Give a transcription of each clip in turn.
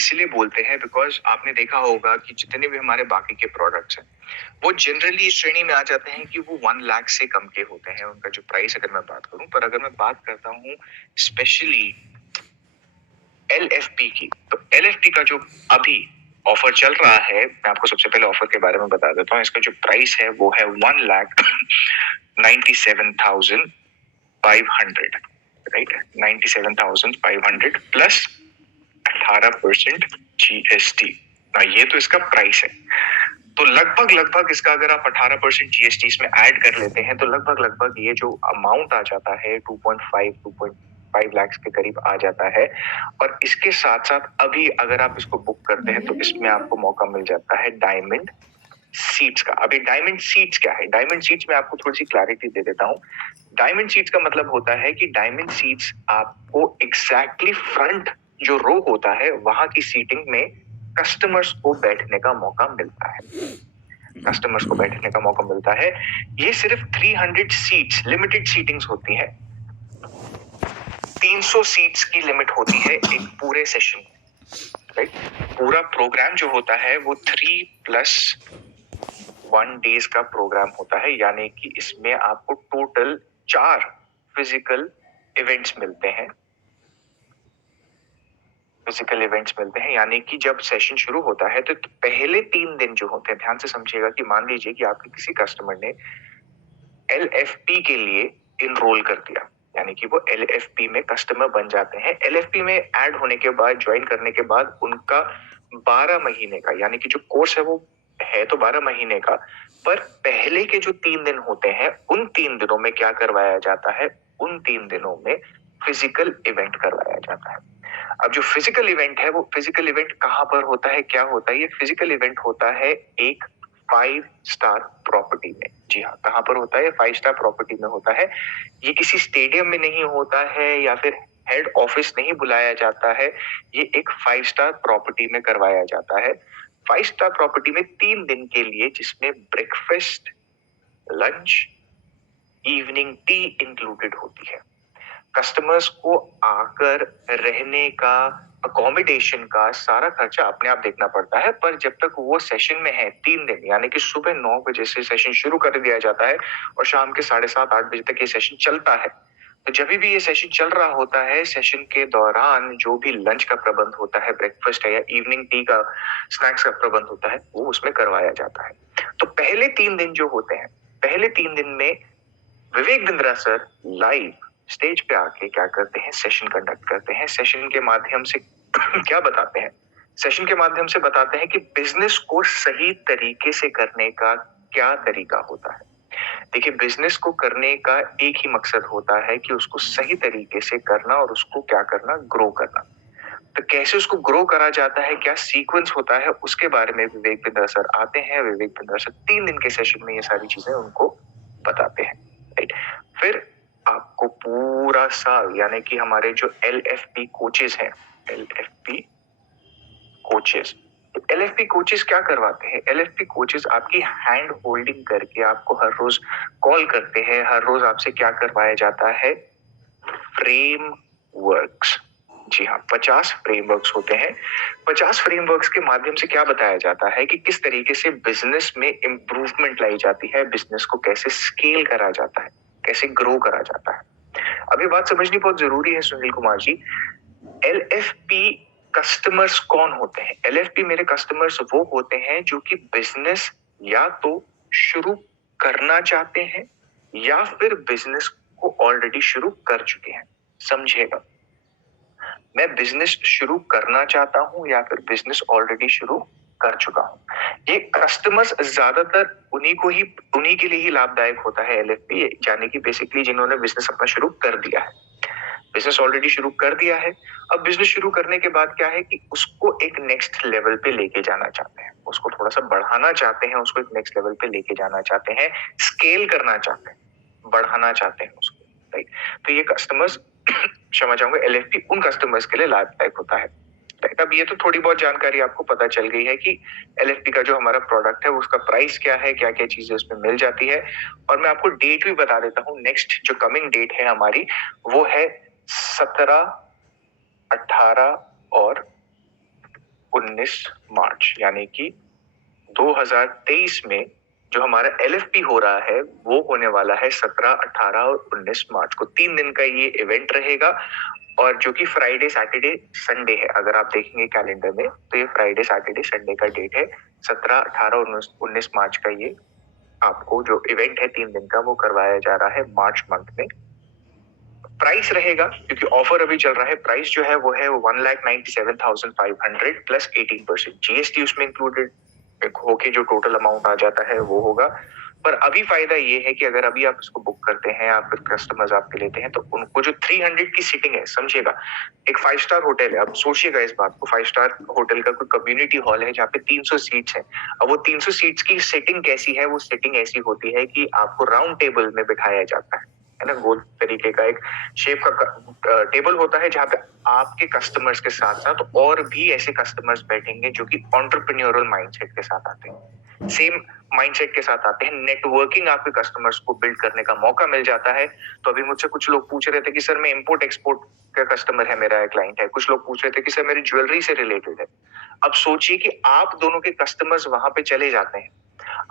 इसलिए बोलते हैं बिकॉज आपने देखा होगा कि जितने भी हमारे बाकी के प्रोडक्ट्स हैं वो जनरली इस श्रेणी में आ जाते हैं कि वो 1 लाख से कम के होते हैं उनका जो प्राइस, अगर मैं बात करूं। पर अगर मैं बात करता हूं स्पेशली LFP की, तो LFP का जो अभी ऑफर चल रहा है, मैं आपको सबसे पहले ऑफर के बारे में बता देता हूँ। इसका जो प्राइस है वो है 1,97,500, राइट, 97,500 प्लस 18% GST। ये तो इसका प्राइस है। तो लगभग इसका अगर आप 18% GST इसमें ऐड कर लेते हैं तो लगभग ये जो अमाउंट आ जाता है 2.5 लाख के करीब आ जाता है। और इसके साथ साथ अभी अगर आप इसको बुक करते हैं तो इसमें आपको मौका मिल जाता है डायमंड सीट्स का। अभी डायमंड सीट्स क्या है? डायमंड सीट्स में आपको थोड़ी सी क्लैरिटी दे देता हूँ। डायमंड सीट्स का मतलब होता है कि डायमंड सीट्स आपको एग्जैक्टली फ्रंट जो रो होता है वहां की सीटिंग में कस्टमर्स को बैठने का मौका मिलता है। कस्टमर्स को बैठने का मौका मिलता है। ये सिर्फ 300 सीट्स लिमिटेड सीटिंग्स होती है। 300 सीट्स की लिमिट होती है एक पूरे सेशन में, राइट। पूरा प्रोग्राम जो होता है वो 3+1 डेज का प्रोग्राम होता है, यानी कि इसमें आपको टोटल 4 फिजिकल इवेंट्स मिलते हैं। फिजिकल इवेंट्स मिलते हैं यानी कि जब सेशन शुरू होता है तो पहले 3 दिन जो होते हैं, ध्यान से समझिएगा कि मान लीजिए कि आपके किसी कस्टमर ने LFP के लिए इनरोल कर दिया, यानी कि वो LFP में कस्टमर बन जाते हैं। LFP में ऐड होने के बाद, ज्वाइन करने के बाद उनका 12 महीने का, यानी कि जो कोर्स है वो है तो 12 महीने का, पर पहले के जो 3 दिन होते हैं उन 3 दिनों में क्या करवाया जाता है? उन 3 दिनों में फिजिकल इवेंट करवाया जाता है। अब जो फिजिकल इवेंट है वो फिजिकल इवेंट कहाँ पर होता है, क्या होता है? ये फिजिकल इवेंट होता है एक 5 स्टार प्रॉपर्टी में। जी हाँ, कहाँ पर होता है? 5 स्टार प्रॉपर्टी में होता है। ये किसी स्टेडियम में नहीं होता है या फिर हेड ऑफिस नहीं बुलाया जाता है। ये एक 5 स्टार प्रॉपर्टी में करवाया जाता है। 5 स्टार प्रॉपर्टी में 3 दिन के लिए, जिसमें breakfast, lunch, evening tea included होती है। कस्टमर्स को आकर रहने का, अकोमोडेशन का सारा खर्चा अपने आप देखना पड़ता है। पर जब तक वो सेशन में है 3 दिन, यानी कि सुबह 9 बजे से सेशन शुरू कर दिया जाता है और शाम के 7:30-8 बजे तक ये सेशन चलता है। तो जब भी ये सेशन चल रहा होता है, सेशन के दौरान जो भी लंच का प्रबंध होता है, ब्रेकफास्ट है या इवनिंग टी का, स्नैक्स का प्रबंध होता है, वो उसमें करवाया जाता है। तो पहले 3 दिन जो होते हैं, पहले 3 दिन में Vivek Bindra sir live stage पे आके क्या करते हैं? सेशन कंडक्ट करते हैं। सेशन के माध्यम से क्या बताते हैं? सेशन के माध्यम से बताते हैं कि बिजनेस को सही तरीके से करने का क्या तरीका होता है। देखिए, बिजनेस को करने का एक ही मकसद होता है कि उसको सही तरीके से करना और उसको क्या करना? ग्रो करना। तो कैसे उसको ग्रो करा जाता है, क्या सीक्वेंस होता है, उसके बारे में विवेक बिंद्रा सर आते हैं। विवेक बिंद्रा सर 3 दिन के सेशन में ये सारी चीजें उनको बताते हैं, राइट। फिर आपको पूरा साल, यानी कि हमारे जो LFP कोचेस हैं, LFP कोचेस, LFP कोचेस क्या करवाते हैं? LFP कोचेस आपकी हैंड होल्डिंग करके आपको हर रोज कॉल करते हैं। हर रोज आपसे क्या करवाया जाता है? Frame works. जी हाँ, 50 फ्रेमवर्क्स होते हैं। 50 फ्रेमवर्क्स के माध्यम से क्या बताया जाता है कि किस तरीके से बिजनेस में इंप्रूवमेंट लाई जाती है, बिजनेस को कैसे स्केल करा जाता है, कैसे ग्रो करा जाता है। अब ये बात समझनी बहुत जरूरी है सुनील कुमार जी। LFP कस्टमर्स कौन होते हैं? LFP मेरे कस्टमर्स वो होते हैं जो कि बिजनेस या तो शुरू करना चाहते हैं या फिर बिजनेस को ऑलरेडी शुरू कर चुके हैं। समझेगा, मैं बिजनेस शुरू करना चाहता हूं या फिर बिजनेस ऑलरेडी शुरू कर चुका हूं। ये कस्टमर्स ज्यादातर उन्हीं के लिए ही लाभदायक होता है LFP, यानी कि बेसिकली जिन्होंने बिजनेस अपना शुरू कर दिया है, बिजनेस ऑलरेडी शुरू कर दिया है। अब बिजनेस शुरू करने के बाद क्या है कि उसको एक नेक्स्ट लेवल पे लेके जाना चाहते हैं, उसको थोड़ा सा बढ़ाना चाहते हैं, उसको एक नेक्स्ट लेवल पे लेके जाना चाहते हैं, स्केल करना चाहते हैं, बढ़ाना चाहते हैं उसको, राइट। तो ये कस्टमर्स क्षमा चाहूंगा, LFP उन कस्टमर्स के लिए लाभदायक होता है। अब ये तो थोड़ी बहुत जानकारी आपको पता चल गई है कि LFP का जो हमारा प्रोडक्ट है उसका प्राइस क्या है, क्या क्या चीजें उसमें मिल जाती है। और मैं आपको डेट भी बता देता हूँ। नेक्स्ट जो कमिंग डेट है हमारी वो है 17, 18 और 19 मार्च, यानी कि 2023 में जो हमारा LFP हो रहा है वो होने वाला है 17, 18 और 19 मार्च को। 3 दिन का ये इवेंट रहेगा और जो कि फ्राइडे, सैटरडे, संडे है। अगर आप देखेंगे कैलेंडर में तो ये फ्राइडे, सैटरडे, संडे का डेट है। 17, 18 और 19 मार्च का ये आपको जो इवेंट है 3 दिन का वो करवाया जा रहा है मार्च मंथ में। प्राइस रहेगा, क्योंकि ऑफर अभी चल रहा है, प्राइस जो है वो है 1,97,500 प्लस 18% GST उसमें इंक्लूडेड होके जो टोटल अमाउंट आ जाता है वो होगा। पर अभी फायदा ये है कि अगर अभी आप इसको बुक करते हैं या फिर कस्टमर्स आपके लेते हैं तो उनको जो 300 की सीटिंग है, समझिएगा एक 5 स्टार होटल है, अब सोचिएगा इस बात को, 5 स्टार होटल का कोई कम्युनिटी हॉल है जहाँ पे 300 सीट्स है। अब वो 300 सीट्स की सेटिंग कैसी है? वो सेटिंग ऐसी होती है कि आपको राउंड टेबल में बिठाया जाता है ना, गोल तरीके का एक शेप का टेबल होता है जहाँ पे आपके कस्टमर्स के साथ साथ और भी ऐसे कस्टमर्स बैठेंगे जो कि एंटरप्रेन्योरल माइंडसेट के साथ आते हैं, सेम माइंडसेट के साथ आते हैं। नेटवर्किंग आपके कस्टमर्स को बिल्ड करने का मौका मिल जाता है। तो अभी मुझसे कुछ लोग पूछ रहे थे कि सर मैं इंपोर्ट एक्सपोर्ट का कस्टमर है, मेरा क्लाइंट है। कुछ लोग पूछ रहे थे कि सर मेरी ज्वेलरी से रिलेटेड है। अब सोचिए कि आप दोनों के कस्टमर्स वहां पे चले जाते हैं,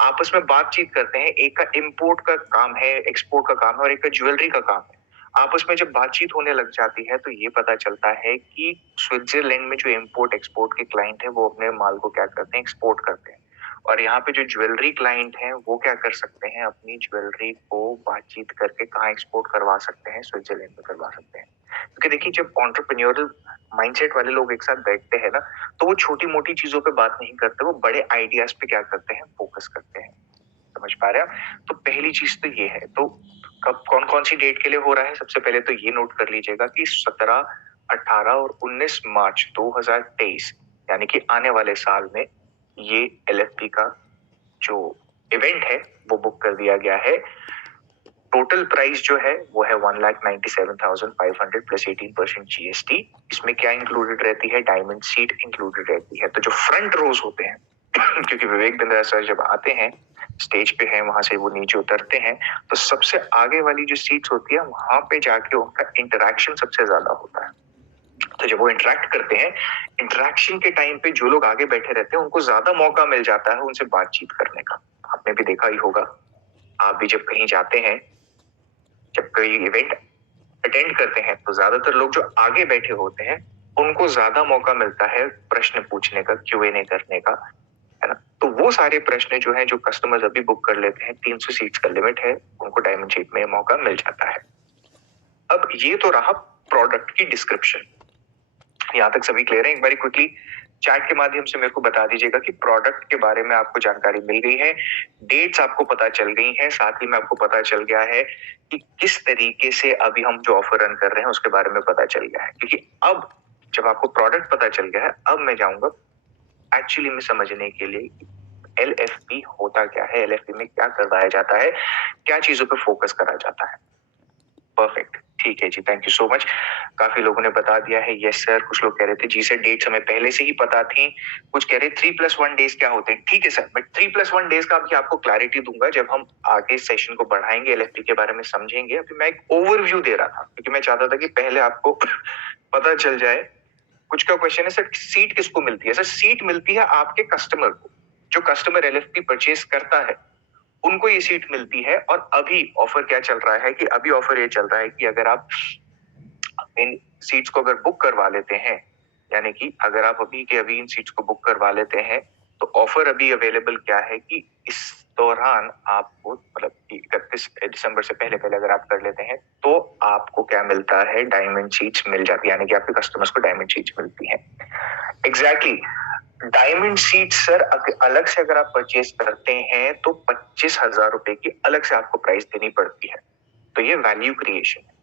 आपस में बातचीत करते हैं, एक का इंपोर्ट का काम है, एक्सपोर्ट का काम है और एक का ज्वेलरी का काम है। आपस में जब बातचीत होने लग जाती है तो ये पता चलता है कि स्विट्जरलैंड में जो इंपोर्ट एक्सपोर्ट के क्लाइंट है वो अपने माल को क्या करते हैं, एक्सपोर्ट करते हैं। और यहाँ पे जो ज्वेलरी क्लाइंट है वो क्या कर सकते हैं, अपनी ज्वेलरी को बातचीत करके कहाँ एक्सपोर्ट करवा सकते हैं, स्विट्जरलैंड में करवा सकते हैं। क्योंकि देखिए जब एंटरप्रेन्योरल माइंडसेट वाले लोग एक साथ बैठते हैं ना तो वो छोटी मोटी चीजों पे बात नहीं करते, वो बड़े आइडियाज पे क्या करते हैं, फोकस करते हैं। समझ पा रहे हैं? तो पहली चीज तो ये है। तो कब कौन कौन सी डेट के लिए हो रहा है, सबसे पहले तो ये नोट कर लीजिएगा कि 17, 18 और 19 मार्च 2023 यानी कि आने वाले साल में ये LFP का जो इवेंट है वो बुक कर दिया गया है। टोटल प्राइस जो है वो है 1,97,500 प्लस 18% GST। इसमें क्या इंक्लूडेड रहती है, डायमंड सीट इंक्लूडेड रहती है। तो जो फ्रंट रोज होते हैं क्योंकि विवेक बिंद्रा सर जब आते हैं स्टेज पे हैं, वहां से वो नीचे उतरते हैं तो सबसे आगे वाली जो सीट्स होती है वहां पे जाके उनका इंटरेक्शन सबसे ज्यादा होता है। तो जब वो इंटरेक्ट करते हैं, इंटरेक्शन के टाइम पे जो लोग आगे बैठे रहते हैं उनको ज्यादा मौका मिल जाता है उनसे बातचीत करने का। आपने भी देखा ही होगा, आप भी जब कहीं जाते हैं, जब कोई इवेंट अटेंड करते हैं तो ज्यादातर लोग जो आगे बैठे होते हैं उनको ज्यादा मौका मिलता है प्रश्न पूछने का, Q&A करने का, है ना। तो वो सारे प्रश्न जो है जो कस्टमर्स अभी बुक कर लेते हैं, 300 सीट्स का लिमिट है, उनको डायमंड सीट में मौका मिल जाता है। अब ये तो रहा प्रोडक्ट की डिस्क्रिप्शन। यहाँ तक सभी क्लियर है? एक बार क्विकली चैट के माध्यम से मेरे को बता दीजिएगा कि प्रोडक्ट के बारे में आपको जानकारी मिल गई है, डेट्स आपको पता चल गई है, साथ ही में आपको पता चल गया है कि किस तरीके से अभी हम जो ऑफर रन कर रहे हैं उसके बारे में पता चल गया है। क्योंकि अब जब आपको प्रोडक्ट पता चल गया है, अब मैं जाऊंगा एक्चुअली में समझने के लिए LFP होता क्या है, LFP में क्या करवाया जाता है, क्या चीजों पे फोकस करा जाता है। परफेक्ट, ठीक है जी, थैंक यू सो मच। काफी लोगों ने बता दिया है, यस सर। कुछ लोग कह रहे थे जी सर डेट्स हमें पहले से ही पता थी। कुछ कह रहे 3+1 डेज क्या होते हैं। ठीक है सर, मैं 3+1 डेज का अभी आपको क्लैरिटी दूंगा जब हम आगे सेशन को बढ़ाएंगे, LFP के बारे में समझेंगे। अभी मैं एक ओवरव्यू दे रहा था क्योंकि मैं चाहता था कि पहले आपको पता चल जाए। कुछ का क्वेश्चन है सर सीट किसको मिलती है। सर सीट मिलती है आपके कस्टमर को, जो कस्टमर LFP परचेज करता है उनको ये सीट मिलती है। और अभी ऑफर क्या चल रहा है कि अभी ऑफर ये चल रहा है कि अगर आप इन सीट्स को अगर बुक करवा लेते हैं, यानी कि अगर आप अभी के अभी इन सीट्स को बुक करवा लेते हैं तो ऑफर अभी अवेलेबल क्या है कि इस दौरान आपको मतलब 31 दिसंबर से पहले पहले अगर आप कर लेते हैं तो आपको क्या मिलता है, डायमंड सीट्स मिल जाती है, यानी कि आपके कस्टमर्स को डायमंड सीट्स मिलती है। एग्जैक्टली डायमंड सीट सर अलग से अगर आप परचेज करते हैं तो 25,000 रुपए की अलग से आपको प्राइस देनी पड़ती है। तो ये वैल्यू क्रिएशन है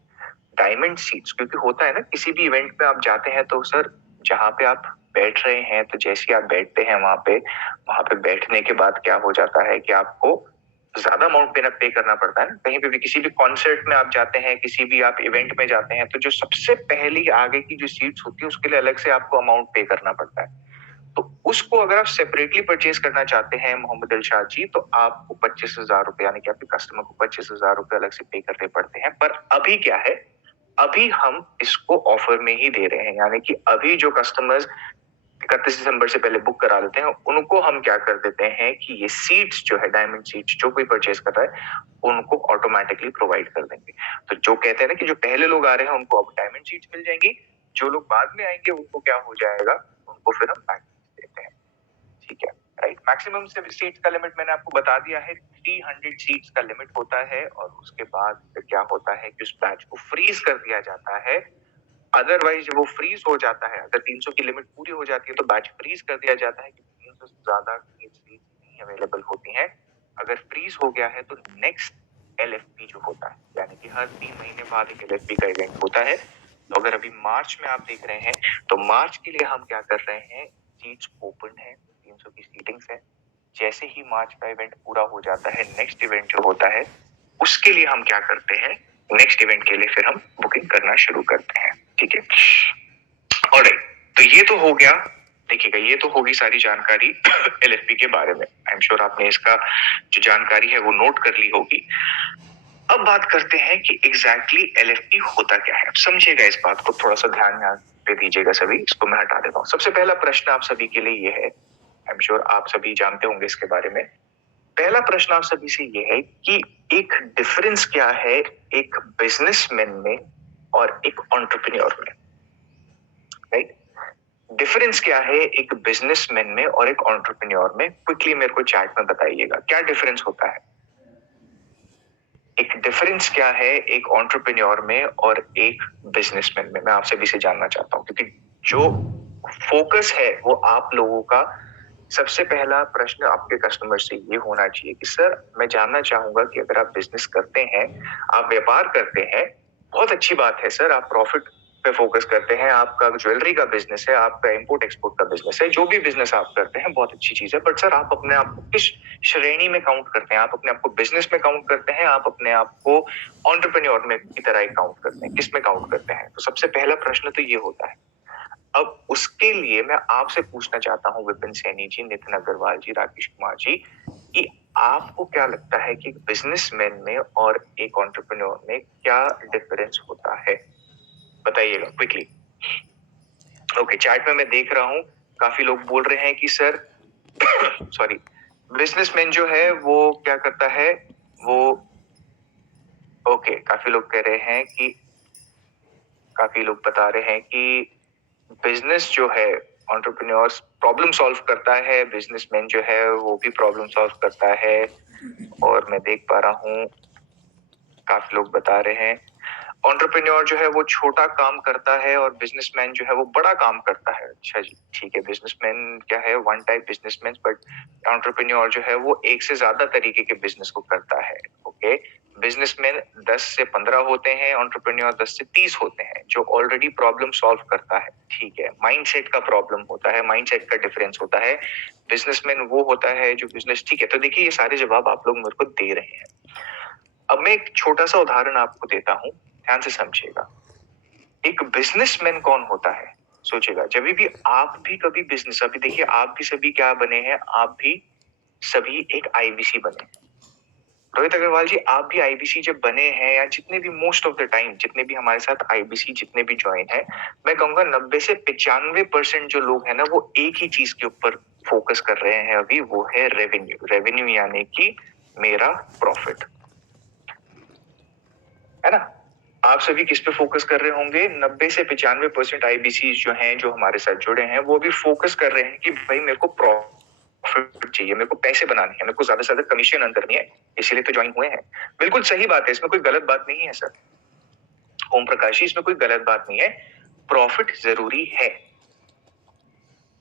डायमंड सीट्स। क्योंकि होता है ना, किसी भी इवेंट पे आप जाते हैं तो सर जहाँ पे आप बैठ रहे हैं तो जैसे आप बैठते हैं वहां पे बैठने के बाद क्या हो जाता है कि आपको ज्यादा अमाउंट पे करना पड़ता है ना। कहीं पे भी किसी भी कॉन्सर्ट में आप जाते हैं, किसी भी आप इवेंट में जाते हैं तो जो सबसे पहली आगे की जो सीट्स होती है उसके लिए अलग से आपको अमाउंट पे करना पड़ता है। तो उसको अगर आप सेपरेटली परचेज करना चाहते हैं मोहम्मद इरशाद जी तो आपको 25,000 रुपए यानी कि आपके कस्टमर को 25,000 रुपए अलग से पे करने पड़ते हैं। पर अभी क्या है, अभी हम इसको ऑफर में ही दे रहे हैं, यानी कि अभी जो कस्टमर्स 31 दिसंबर से पहले बुक करा लेते हैं, उनको हम क्या कर देते हैं कि ये सीट्स जो है, डायमंड सीट्स जो कोई परचेज कर रहा है उनको ऑटोमेटिकली प्रोवाइड कर देंगे। तो जो कहते हैं ना कि जो पहले लोग आ रहे हैं उनको अब डायमंड सीट्स मिल जाएंगी, जो लोग बाद में आएंगे उनको क्या हो जाएगा, उनको फिर हम बैक देते हैं। ठीक है, राइट। मैक्सिमम सीट्स का लिमिट मैंने आपको बता दिया है, 300 सीट्स का लिमिट होता है, और उसके बाद क्या होता है कि उस बैच को फ्रीज कर दिया जाता है। अदरवाइज जब वो फ्रीज हो जाता है, अगर 300 की लिमिट पूरी हो जाती है तो बैच फ्रीज कर दिया जाता है कि 300 से ज्यादा सीट्स नहीं अवेलेबल होती हैं। अगर फ्रीज हो गया है तो नेक्स्ट एलएफपी जो होता है, यानी कि हर 3 महीने बाद एक एलएफपी का इवेंट होता है। तो अगर अभी मार्च में आप देख रहे हैं तो मार्च के लिए हम क्या कर रहे हैं, सीट्स ओपन है, 300 की सीटिंग्स है। जैसे ही मार्च का इवेंट पूरा हो जाता है, नेक्स्ट इवेंट जो होता है उसके लिए हम क्या करते हैं, नेक्स्ट इवेंट के लिए फिर हम बुकिंग करना शुरू करते हैं। ठीक है, ऑलराइट। तो ये तो हो गया, देखिएगा ये तो होगी सारी जानकारी एलएफपी के बारे में। आई एम श्योर आपने इसका जो जानकारी है वो नोट कर ली होगी। अब बात करते हैं कि एग्जैक्टली एलएफपी होता क्या है। समझिएगा इस बात को, थोड़ा सा ध्यान यहाँ पे दीजिएगा सभी। इसको मैं हटा देता हूँ। सबसे पहला प्रश्न आप सभी के लिए ये है, आई एम श्योर आप सभी जानते होंगे इसके बारे में। पहला प्रश्न आप सभी से ये है कि एक डिफरेंस क्या है एक बिजनेसमैन में और एक एंटरप्रेन्योर में, राइट? डिफरेंस क्या है एक बिजनेसमैन में और एक एंटरप्रेन्योर में? क्विकली मेरे को चैट में बताइएगा क्या डिफरेंस होता है। एक डिफरेंस क्या है एक एंटरप्रेन्योर में और एक बिजनेसमैन में? मैं आप सभी से जानना चाहता हूँ, क्योंकि जो फोकस है वो आप लोगों का सबसे पहला प्रश्न आपके कस्टमर से ये होना चाहिए कि सर मैं जानना चाहूंगा कि अगर आप बिजनेस करते हैं, आप व्यापार करते हैं, बहुत अच्छी बात है सर, आप प्रॉफिट पे फोकस करते हैं, आपका ज्वेलरी का बिजनेस है, आपका इंपोर्ट एक्सपोर्ट का बिजनेस है, जो भी बिजनेस आप करते हैं बहुत अच्छी चीज है, बट सर आप अपने आप को किस श्रेणी में काउंट करते हैं? आप अपने आप को बिजनेस में काउंट करते हैं, आप अपने आप को एंटरप्रेन्योर में की तरह काउंट करते हैं, किस में काउंट करते हैं? तो सबसे पहला प्रश्न तो ये होता है। अब उसके लिए मैं आपसे पूछना चाहता हूँ विपिन सैनी जी, नितिन अग्रवाल जी, राकेश कुमार जी, कि आपको क्या लगता है कि बिजनेसमैन में और एक एंटरप्रेन्योर में क्या डिफरेंस होता है? बताइएगा क्विकली। ओके, चैट में मैं देख रहा हूँ काफी लोग बोल रहे हैं कि सर सॉरी, बिजनेसमैन जो है वो क्या करता है, वो ओके, काफी लोग कह रहे हैं कि, काफी लोग बता रहे हैं कि बिजनेस जो है एंटरप्रेन्योर प्रॉब्लम सॉल्व करता है, बिजनेसमैन जो है वो भी प्रॉब्लम सॉल्व करता है। और मैं देख पा रहा हूँ काफी लोग बता रहे हैं एंटरप्रेन्योर जो है वो छोटा काम करता है और बिजनेसमैन जो है वो बड़ा काम करता है। अच्छा जी, ठीक है, बिजनेसमैन क्या है, one type businessman, but entrepreneur जो है वो एक से ज्यादा तरीके के बिजनेस को करता है। ओके, बिजनेसमैन 10 से 15 होते हैं, एंटरप्रेन्योर 10 से 30 होते हैं, जो ऑलरेडी प्रॉब्लम सॉल्व करता है। ठीक है, माइंडसेट का प्रॉब्लम होता है, माइंडसेट का डिफरेंस होता है। बिजनेसमैन वो होता है जो बिजनेस, ठीक है, तो देखिए ये सारे जवाब आप लोग मेरे को दे रहे हैं। अब मैं एक छोटा सा उदाहरण आपको देता हूँ, ध्यान से समझिएगा। एक बिजनेसमैन कौन होता है? सोचिएगा, जब भी आप भी कभी बिजनेस, अभी देखिए आप भी सभी क्या बने हैं, आप भी सभी एक आईबीसी बने हैं। रोहित अग्रवाल जी, आप भी आईबीसी जब बने हैं, या जितने भी मोस्ट ऑफ द टाइम जितने भी हमारे साथ आईबीसी जितने भी ज्वाइन है, मैं कहूंगा 90 से 95% जो लोग हैं ना वो एक ही चीज के ऊपर फोकस कर रहे हैं अभी, वो है रेवेन्यू। रेवेन्यू यानी कि मेरा प्रॉफिट, है ना? आप सभी किस पे फोकस कर रहे होंगे? 90 से 95% आईबीसी जो हैं, जो हमारे साथ जुड़े हैं, वो भी फोकस कर रहे हैं कि भाई मेरे को प्रॉफिट चाहिए, मेरे को पैसे बनाने हैं, मेरे को ज्यादा से ज्यादा कमीशन अर्न करनी है, इसीलिए तो ज्वाइन हुए हैं। बिल्कुल सही बात है, इसमें कोई गलत बात नहीं है सर ओम प्रकाश जी, इसमें कोई गलत बात नहीं है। प्रॉफिट जरूरी है,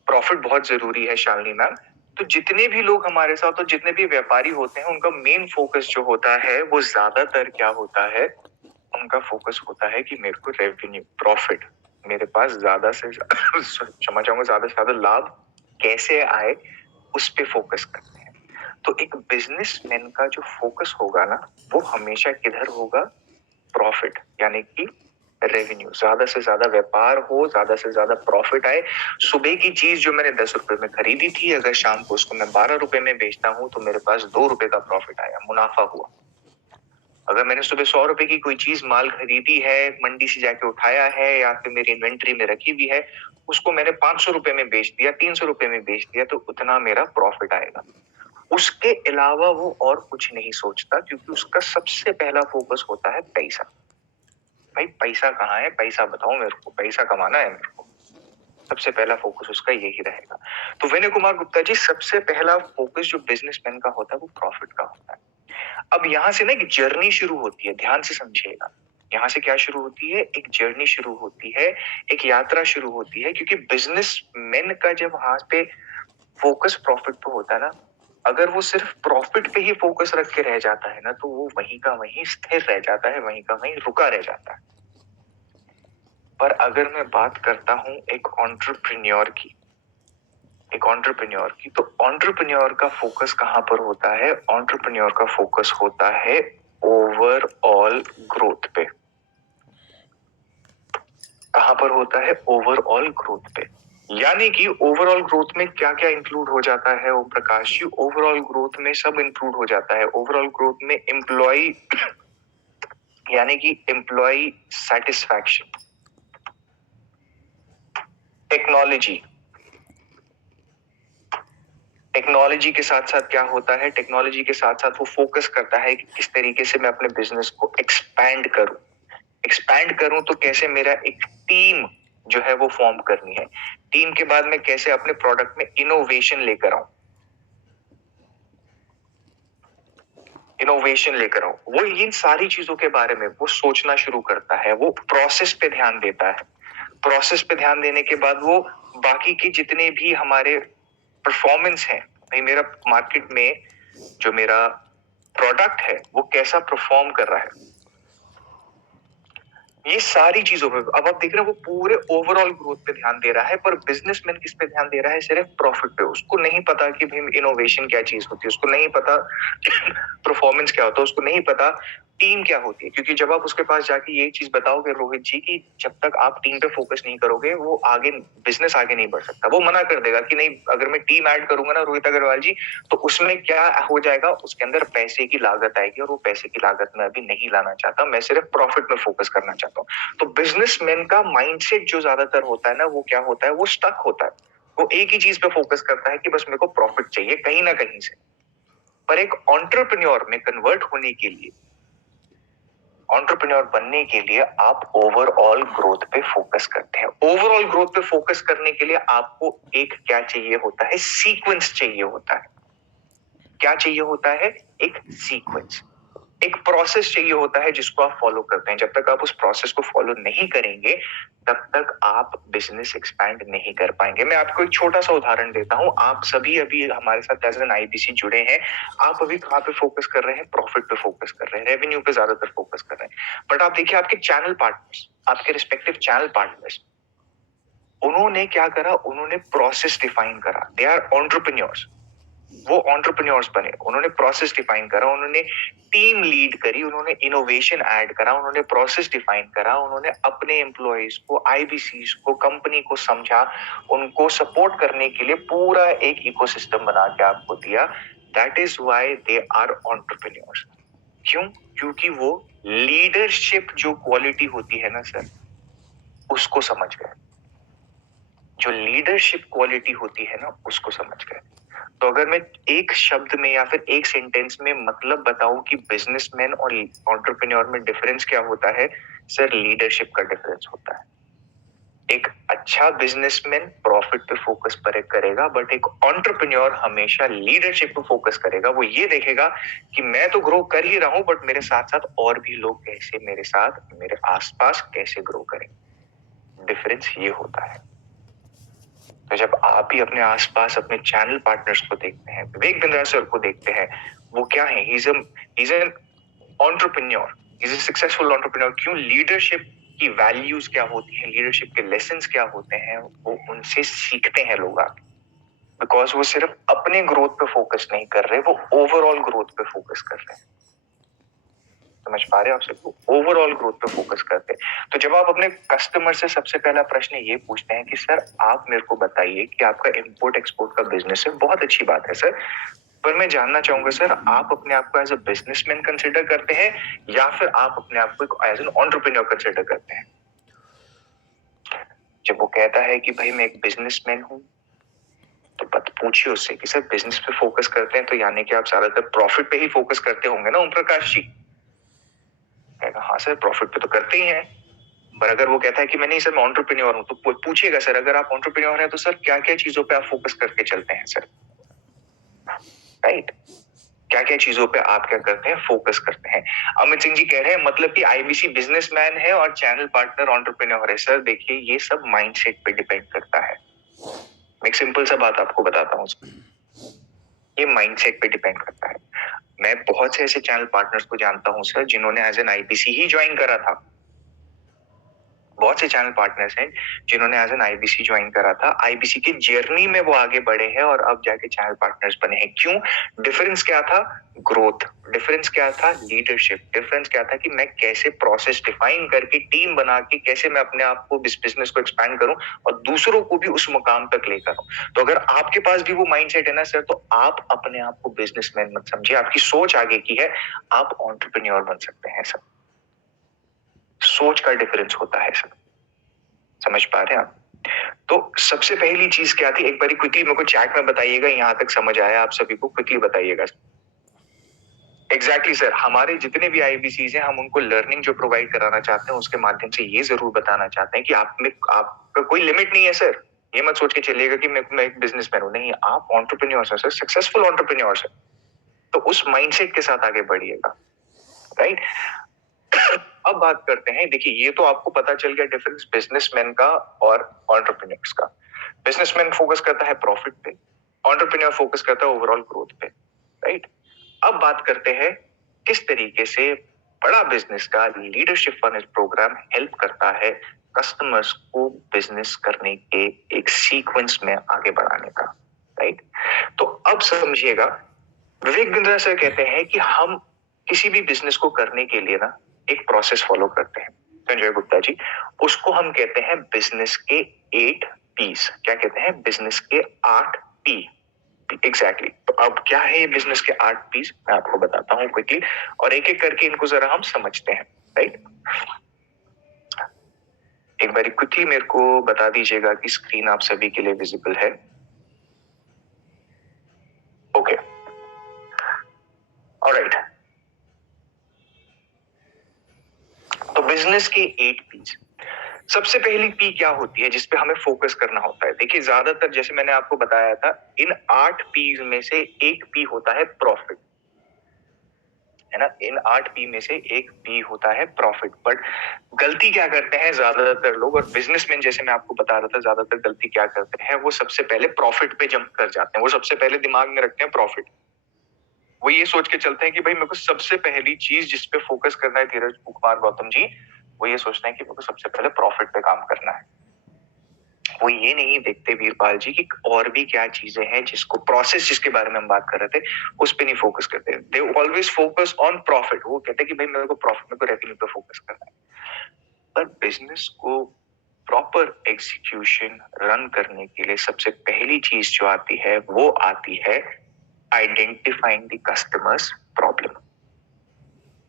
प्रॉफिट बहुत जरूरी है शालिनी मैम। तो जितने भी लोग हमारे साथ और जितने भी व्यापारी होते हैं, उनका मेन फोकस जो होता है वो ज्यादातर क्या होता है, उनका फोकस होता है कि मेरे को रेवेन्यू, प्रॉफिट, मेरे पास ज्यादा से क्षमा चाहूंगा, ज्यादा से ज्यादा लाभ कैसे आए, उस पे फोकस करते हैं। तो एक बिजनेसमैन का जो फोकस होगा ना, वो हमेशा किधर होगा? प्रॉफिट, यानी कि रेवेन्यू, ज्यादा से ज्यादा व्यापार हो, ज्यादा से ज्यादा प्रॉफिट आए। सुबह की चीज जो मैंने 10 रुपए में खरीदी थी, अगर शाम को उसको मैं 12 रुपए में बेचता हूँ तो मेरे पास 2 रुपए का प्रॉफिट आया, मुनाफा हुआ। अगर मैंने सुबह 100 रुपए की कोई चीज माल खरीदी है, मंडी से जाके उठाया है या फिर मेरी इन्वेंट्री में रखी हुई है, उसको मैंने 500 रुपए में बेच दिया, 300 रुपए में बेच दिया, तो उतना मेरा प्रॉफिट आएगा। उसके अलावा वो और कुछ नहीं सोचता, क्योंकि उसका सबसे पहला फोकस होता है पैसा। भाई पैसा कहाँ है, पैसा बताओ मेरे को, पैसा कमाना है मेरे को। सबसे पहला फोकस उसका यही रहेगा। तो विनय कुमार गुप्ता जी, सबसे पहला फोकस जो बिजनेसमैन का होता है वो प्रॉफिट का होता है। अब यहाँ से ना एक जर्नी शुरू होती है, ध्यान से समझिएगा। यहाँ से क्या शुरू होती है? एक जर्नी शुरू होती है, एक यात्रा शुरू होती है, क्योंकि बिजनेसमैन का जब हाथ पे फोकस प्रॉफिट पे होता है ना, अगर वो सिर्फ प्रॉफिट पे ही फोकस रख के रह जाता है ना, तो वो वहीं का वहीं स्थिर रह जाता है, वहीं का वहीं रुका रह जाता है। पर अगर मैं बात करता हूं एक एंटरप्रेन्योर की, तो एंटरप्रेन्योर का फोकस कहां पर होता है? एंटरप्रेन्योर का फोकस होता है ओवरऑल ग्रोथ पे। कहां पर होता है? ओवरऑल ग्रोथ पे। यानी कि ओवरऑल ग्रोथ में क्या क्या इंक्लूड हो जाता है ओम प्रकाश जी? ओवरऑल ग्रोथ में सब इंक्लूड हो जाता है। ओवरऑल ग्रोथ में एम्प्लॉय यानी कि एम्प्लॉय सेटिस्फैक्शन, टेक्नोलॉजी के साथ साथ क्या होता है? टेक्नोलॉजी के साथ साथ वो फोकस करता है कि किस तरीके से मैं अपने बिजनेस को एक्सपैंड करूं तो कैसे मेरा एक टीम जो है वो फॉर्म करनी है, टीम के बाद मैं कैसे अपने प्रोडक्ट में इनोवेशन लेकर आऊं, वो इन सारी चीजों के बारे में वो सोचना शुरू करता है। वो प्रोसेस पे ध्यान देता है। प्रोसेस पे ध्यान देने के बाद वो बाकी के जितने भी हमारे परफॉर्मेंस है, भाई मेरा मार्केट में जो मेरा प्रोडक्ट है वो कैसा परफॉर्म कर रहा है, ये सारी चीजों पे अब आप देख रहे हो वो पूरे ओवरऑल ग्रोथ पे ध्यान दे रहा है। पर बिजनेसमैन किस पे ध्यान दे रहा है? सिर्फ प्रॉफिट पे। उसको नहीं पता कि भाई इनोवेशन क्या चीज होती है, उसको नहीं पता परफॉर्मेंस क्या होता है, उसको नहीं पता टीम क्या होती है। क्योंकि जब आप उसके पास जाके ये चीज बताओगे रोहित जी कि जब तक आप टीम पे फोकस नहीं करोगे वो आगे बिजनेस आगे नहीं बढ़ सकता, वो मना कर देगा कि नहीं, अगर मैं टीम ऐड करूंगा ना रोहित अग्रवाल जी, तो उसमें क्या हो जाएगा, उसके अंदर पैसे की लागत आएगी और वो पैसे की लागत मैं अभी नहीं लाना चाहता, मैं सिर्फ प्रॉफिट में फोकस करना चाहता हूँ। तो बिजनेसमैन का माइंडसेट जो ज्यादातर होता है ना, वो क्या होता है? वो स्टक होता है। वो एक ही चीज पे फोकस करता है कि बस मेरे को प्रॉफिट चाहिए कहीं ना कहीं से। पर एक एंटरप्रेन्योर में कन्वर्ट होने के लिए, एंटरप्रेन्योर बनने के लिए आप ओवरऑल ग्रोथ पे फोकस करते हैं। ओवरऑल ग्रोथ पे फोकस करने के लिए आपको एक क्या चाहिए होता है? सीक्वेंस चाहिए होता है। क्या चाहिए होता है? एक सीक्वेंस, एक प्रोसेस चाहिए होता है जिसको आप फॉलो करते हैं। जब तक आप उस प्रोसेस को फॉलो नहीं करेंगे तब तक आप बिजनेस एक्सपैंड नहीं कर पाएंगे। मैं आपको एक छोटा सा उदाहरण देता हूं। आप सभी अभी हमारे साथ एज एन आईबीसी जुड़े हैं। आप अभी कहां पे फोकस कर रहे हैं? प्रॉफिट पे फोकस कर रहे हैं, रेवेन्यू पे ज्यादातर फोकस कर रहे हैं। बट आप देखिए आपके चैनल पार्टनर्स, आपके रिस्पेक्टिव चैनल पार्टनर्स, उन्होंने क्या करा? उन्होंने प्रोसेस डिफाइन करा। दे आर एंटरप्रेन्योर्स, वो एंटरप्रेन्योर्स बने। उन्होंने प्रोसेस डिफाइन करा, उन्होंने टीम लीड करी, उन्होंने इनोवेशन ऐड करा, उन्होंने प्रोसेस डिफाइन करा, उन्होंने अपने एम्प्लॉइज को, आईबीसीज को, कंपनी को समझा, उनको सपोर्ट करने के लिए पूरा एक इकोसिस्टम बना के आपको दिया। That is why they are entrepreneurs. क्यों? क्योंकि वो लीडरशिप जो क्वालिटी होती है ना सर, उसको समझ गए। जो लीडरशिप क्वालिटी होती है ना, उसको समझ गए। तो अगर मैं एक शब्द में या फिर एक सेंटेंस में मतलब बताऊं कि बिजनेसमैन और एंटरप्रेन्योर में डिफरेंस क्या होता है, सर लीडरशिप का डिफरेंस होता है। एक अच्छा बिजनेसमैन प्रॉफिट पे फोकस पर करेगा, बट एक एंटरप्रेन्योर हमेशा लीडरशिप पे फोकस करेगा। वो ये देखेगा कि मैं तो ग्रो कर ही रहा हूं, बट मेरे साथ साथ और भी लोग कैसे मेरे साथ, मेरे आसपास कैसे ग्रो करें। डिफरेंस ये होता है। तो जब आप भी अपने आसपास अपने चैनल पार्टनर्स को देखते हैं, विवेक बिंद्रा सर को देखते हैं, वो क्या है? He is an entrepreneur, he is a successful entrepreneur. क्यों? लीडरशिप की वैल्यूज क्या होती हैं, लीडरशिप के लेसन्स क्या होते हैं, वो उनसे सीखते हैं लोग आगे। बिकॉज वो सिर्फ अपने ग्रोथ पे फोकस नहीं कर रहे, वो ओवरऑल ग्रोथ पे फोकस कर रहे हैं। समझ पा रहे हैं आप सबको? ओवरऑल ग्रोथ पे फोकस करते हैं। तो जब आप अपने कस्टमर से सबसे पहला प्रश्न ये पूछते हैं कि सर आप मेरे को बताइए कि आपका इंपोर्ट एक्सपोर्ट का बिजनेस है, बहुत अच्छी बात है सर, पर मैं जानना चाहूंगा सर, आप अपने आप को एज अ बिजनेसमैन कंसिडर करते हैं या फिर आप अपने आप को एज एन एंटरप्रेन्योर कंसिडर करते हैं? जब वो कहता है कि भाई मैं एक बिजनेसमैन हूँ, तो पूछिए उससे कि सर बिजनेस पे फोकस करते हैं तो यानी कि आप ज्यादातर प्रॉफिट पे ही फोकस करते होंगे ना ओम प्रकाश जी? कहेगा हाँ सर प्रॉफिट पे तो करते ही हैं। पर अगर वो कहता है कि मैं नहीं सर मैं एंटरप्रेन्योर हूँ, तो पूछिएगा सर अगर आप एंटरप्रेन्योर हैं तो सर क्या क्या चीजों पे आप फोकस करके चलते हैं सर? राइट? क्या क्या चीजों पे आप क्या करते हैं, फोकस करते हैं? अमित सिंह जी कह रहे हैं मतलब कि आईबीसी बिजनेसमैन है और चैनल पार्टनर एंटरप्रेन्योर है। सर देखिए ये सब माइंडसेट पे डिपेंड करता है। मैं एक सिंपल सा बात आपको बताता हूँ, ये माइंडसेट पे डिपेंड करता है। मैं बहुत से ऐसे चैनल पार्टनर्स को जानता हूँ सर जिन्होंने एज एन आईबीसी ही ज्वाइन करा था। बहुत से चैनल पार्टनर्स हैं जिन्होंने एज एन आईबीसी ज्वाइन करा था, आईबीसी की जर्नी में वो आगे बढ़े हैं और अब जाके चैनल पार्टनर्स बने हैं। क्यों? डिफरेंस क्या था? ग्रोथ। डिफरेंस क्या था? लीडरशिप। डिफरेंस क्या था कि मैं कैसे प्रोसेस डिफाइन करके टीम बना के कैसे मैं अपने आप को बिजनेस को एक्सपैंड करूं और दूसरों को भी उस मुकाम तक लेकर आऊं। तो अगर आपके पास भी वो माइंडसेट है ना सर, तो आप अपने आप को बिजनेसमैन मत समझिए, आपकी सोच आगे की है, आप एंटरप्रेन्योर बन सकते हैं सर। सोच का डिफरेंस होता है सर, समझ पा रहे हैं आप? तो सबसे पहली चीज क्या थी, एक बार क्विकली मेरे को चैट में बताइएगा, यहां तक समझ आया आप सभी को? क्विकली बताइएगा। एग्जैक्टली सर, हमारे जितने भी आईबीसीज हैं हम उनको लर्निंग जो प्रोवाइड कराना चाहते हैं उसके माध्यम से ये जरूर बताना चाहते हैं कि आप में आपका कोई लिमिट नहीं है सर। ये मत सोच के चलिएगा कि मैं एक बिजनेसमैन हूं, नहीं, आप एंटरप्रेन्योर हैं सर, सक्सेसफुल एंटरप्रेन्योर हैं। तो उस माइंडसेट के साथ आगे बढ़िएगा, राइट? अब बात करते हैं, देखिए ये तो आपको पता चल गया डिफरेंस बिजनेसमैन का और एंटरप्रेन्योर्स का। बिजनेसमैन फोकस करता है प्रॉफिट पे, एंटरप्रेन्योर फोकस करता है ओवरऑल ग्रोथ पे, राइट? अब बात करते हैं किस तरीके से बड़ा बिजनेस का लीडरशिप फनेल प्रोग्राम हेल्प करता है कस्टमर्स को बिजनेस करने के एक सीक्वेंस में आगे बढ़ाने का, राइट? तो अब समझिएगा, विवेक बिंद्रा सर कहते हैं कि हम किसी भी बिजनेस को करने के लिए ना एक प्रोसेस फॉलो करते हैं। संजय गुप्ता जी, उसको हम कहते हैं बिजनेस के 8 पीस। क्या कहते हैं? बिजनेस के 8 पी। एग्जैक्टली। तो अब क्या है ये बिजनेस के 8 पीस, मैं आपको बताता हूँ क्विकली और एक एक करके इनको जरा हम समझते हैं, राइट? एक बार क्विकली मेरे को बता दीजिएगा कि स्क्रीन आप सभी के लिए विजिबल है? Okay, alright. तो बिजनेस के 8 पीस, सबसे पहली पी क्या होती है जिसपे हमें फोकस करना होता है? देखिए ज्यादातर जैसे मैंने आपको बताया था, इन 8 पीज में से एक पी होता है प्रॉफिट, है ना? इन 8 पी में से एक पी होता है प्रॉफिट। बट गलती क्या करते हैं ज्यादातर लोग, और बिजनेसमैन जैसे मैं आपको बता रहा था ज्यादातर गलती क्या करते हैं, वो सबसे पहले प्रॉफिट पे जंप कर जाते हैं। वो सबसे पहले दिमाग में रखते हैं प्रॉफिट। वो ये सोच के चलते हैं कि भाई मेरे को सबसे पहली चीज जिस पे फोकस करना है धीरज कुमार गौतम जी, वो ये सोचते हैं कि मेरे को सबसे पहले प्रॉफिट पे काम करना है। वो ये नहीं देखते वीरपाल जी कि और भी क्या चीजें हैं जिसको, प्रोसेस जिसके बारे में हम बात कर रहे थे, उस पे नहीं फोकस करते। They always focus on profit. वो कहते हैं कि भाई मेरे को प्रॉफिट, मेरे को रेवेन्यू पे फोकस करना है। पर बिजनेस को प्रॉपर एग्जीक्यूशन रन करने के लिए सबसे पहली चीज जो आती है वो आती है identifying the customers problem.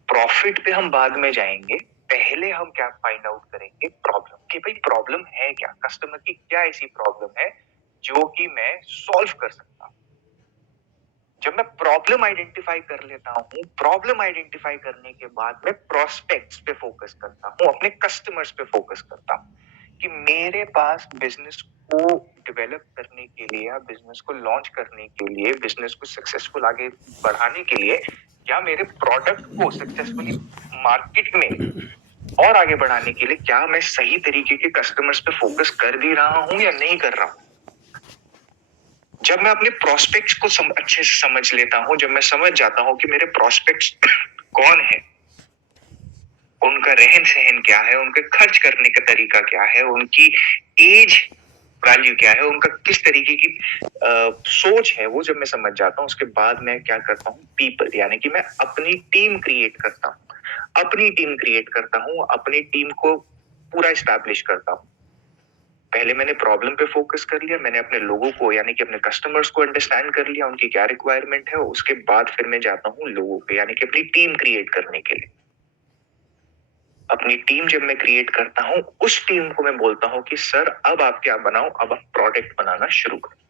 Profit पे हम बाद में जाएंगे, पहले हम क्या फाइंड आउट करेंगे? प्रॉब्लम, कि भाई प्रॉब्लम है क्या, कस्टमर की क्या ऐसी प्रॉब्लम है जो कि मैं सॉल्व कर सकता हूं। जब मैं प्रॉब्लम आइडेंटिफाई कर लेता हूं, प्रॉब्लम आइडेंटिफाई करने के बाद मैं प्रोस्पेक्ट्स पे फोकस करता हूं, अपने कस्टमर्स पे फोकस करता हूं कि मेरे पास बिजनेस को डेवलप करने के लिए या बिजनेस को लॉन्च करने के लिए, बिजनेस को सक्सेसफुल आगे बढ़ाने के लिए, या मेरे प्रोडक्ट को सक्सेसफुली मार्केट में और आगे बढ़ाने के लिए क्या मैं सही तरीके के कस्टमर्स पे फोकस कर भी रहा हूं या नहीं कर रहा हूं। जब मैं अपने प्रोस्पेक्ट्स को अच्छे से समझ लेता हूं, जब मैं समझ जाता हूं कि मेरे प्रोस्पेक्ट्स कौन है, उनका रहन सहन क्या है, उनके खर्च करने का तरीका क्या है, उनकी एज वैल्यू क्या है, उनका किस तरीके की सोच है, वो जब मैं समझ जाता हूँ उसके बाद मैं क्या करता हूँ, पीपल, यानी कि मैं अपनी टीम क्रिएट करता हूँ, अपनी टीम क्रिएट करता हूँ, अपनी टीम को पूरा एस्टैब्लिश करता हूँ। पहले मैंने प्रॉब्लम पे फोकस कर लिया, मैंने अपने लोगों को यानी कि अपने कस्टमर्स को अंडरस्टैंड कर लिया, उनकी क्या रिक्वायरमेंट है, उसके बाद फिर मैं जाता हूँ लोगों पे यानी कि अपनी टीम क्रिएट करने के लिए। अपनी टीम जब मैं क्रिएट करता हूँ, उस टीम को मैं बोलता हूँ कि सर अब आप क्या बनाओ, अब आप प्रोडक्ट बनाना शुरू करो।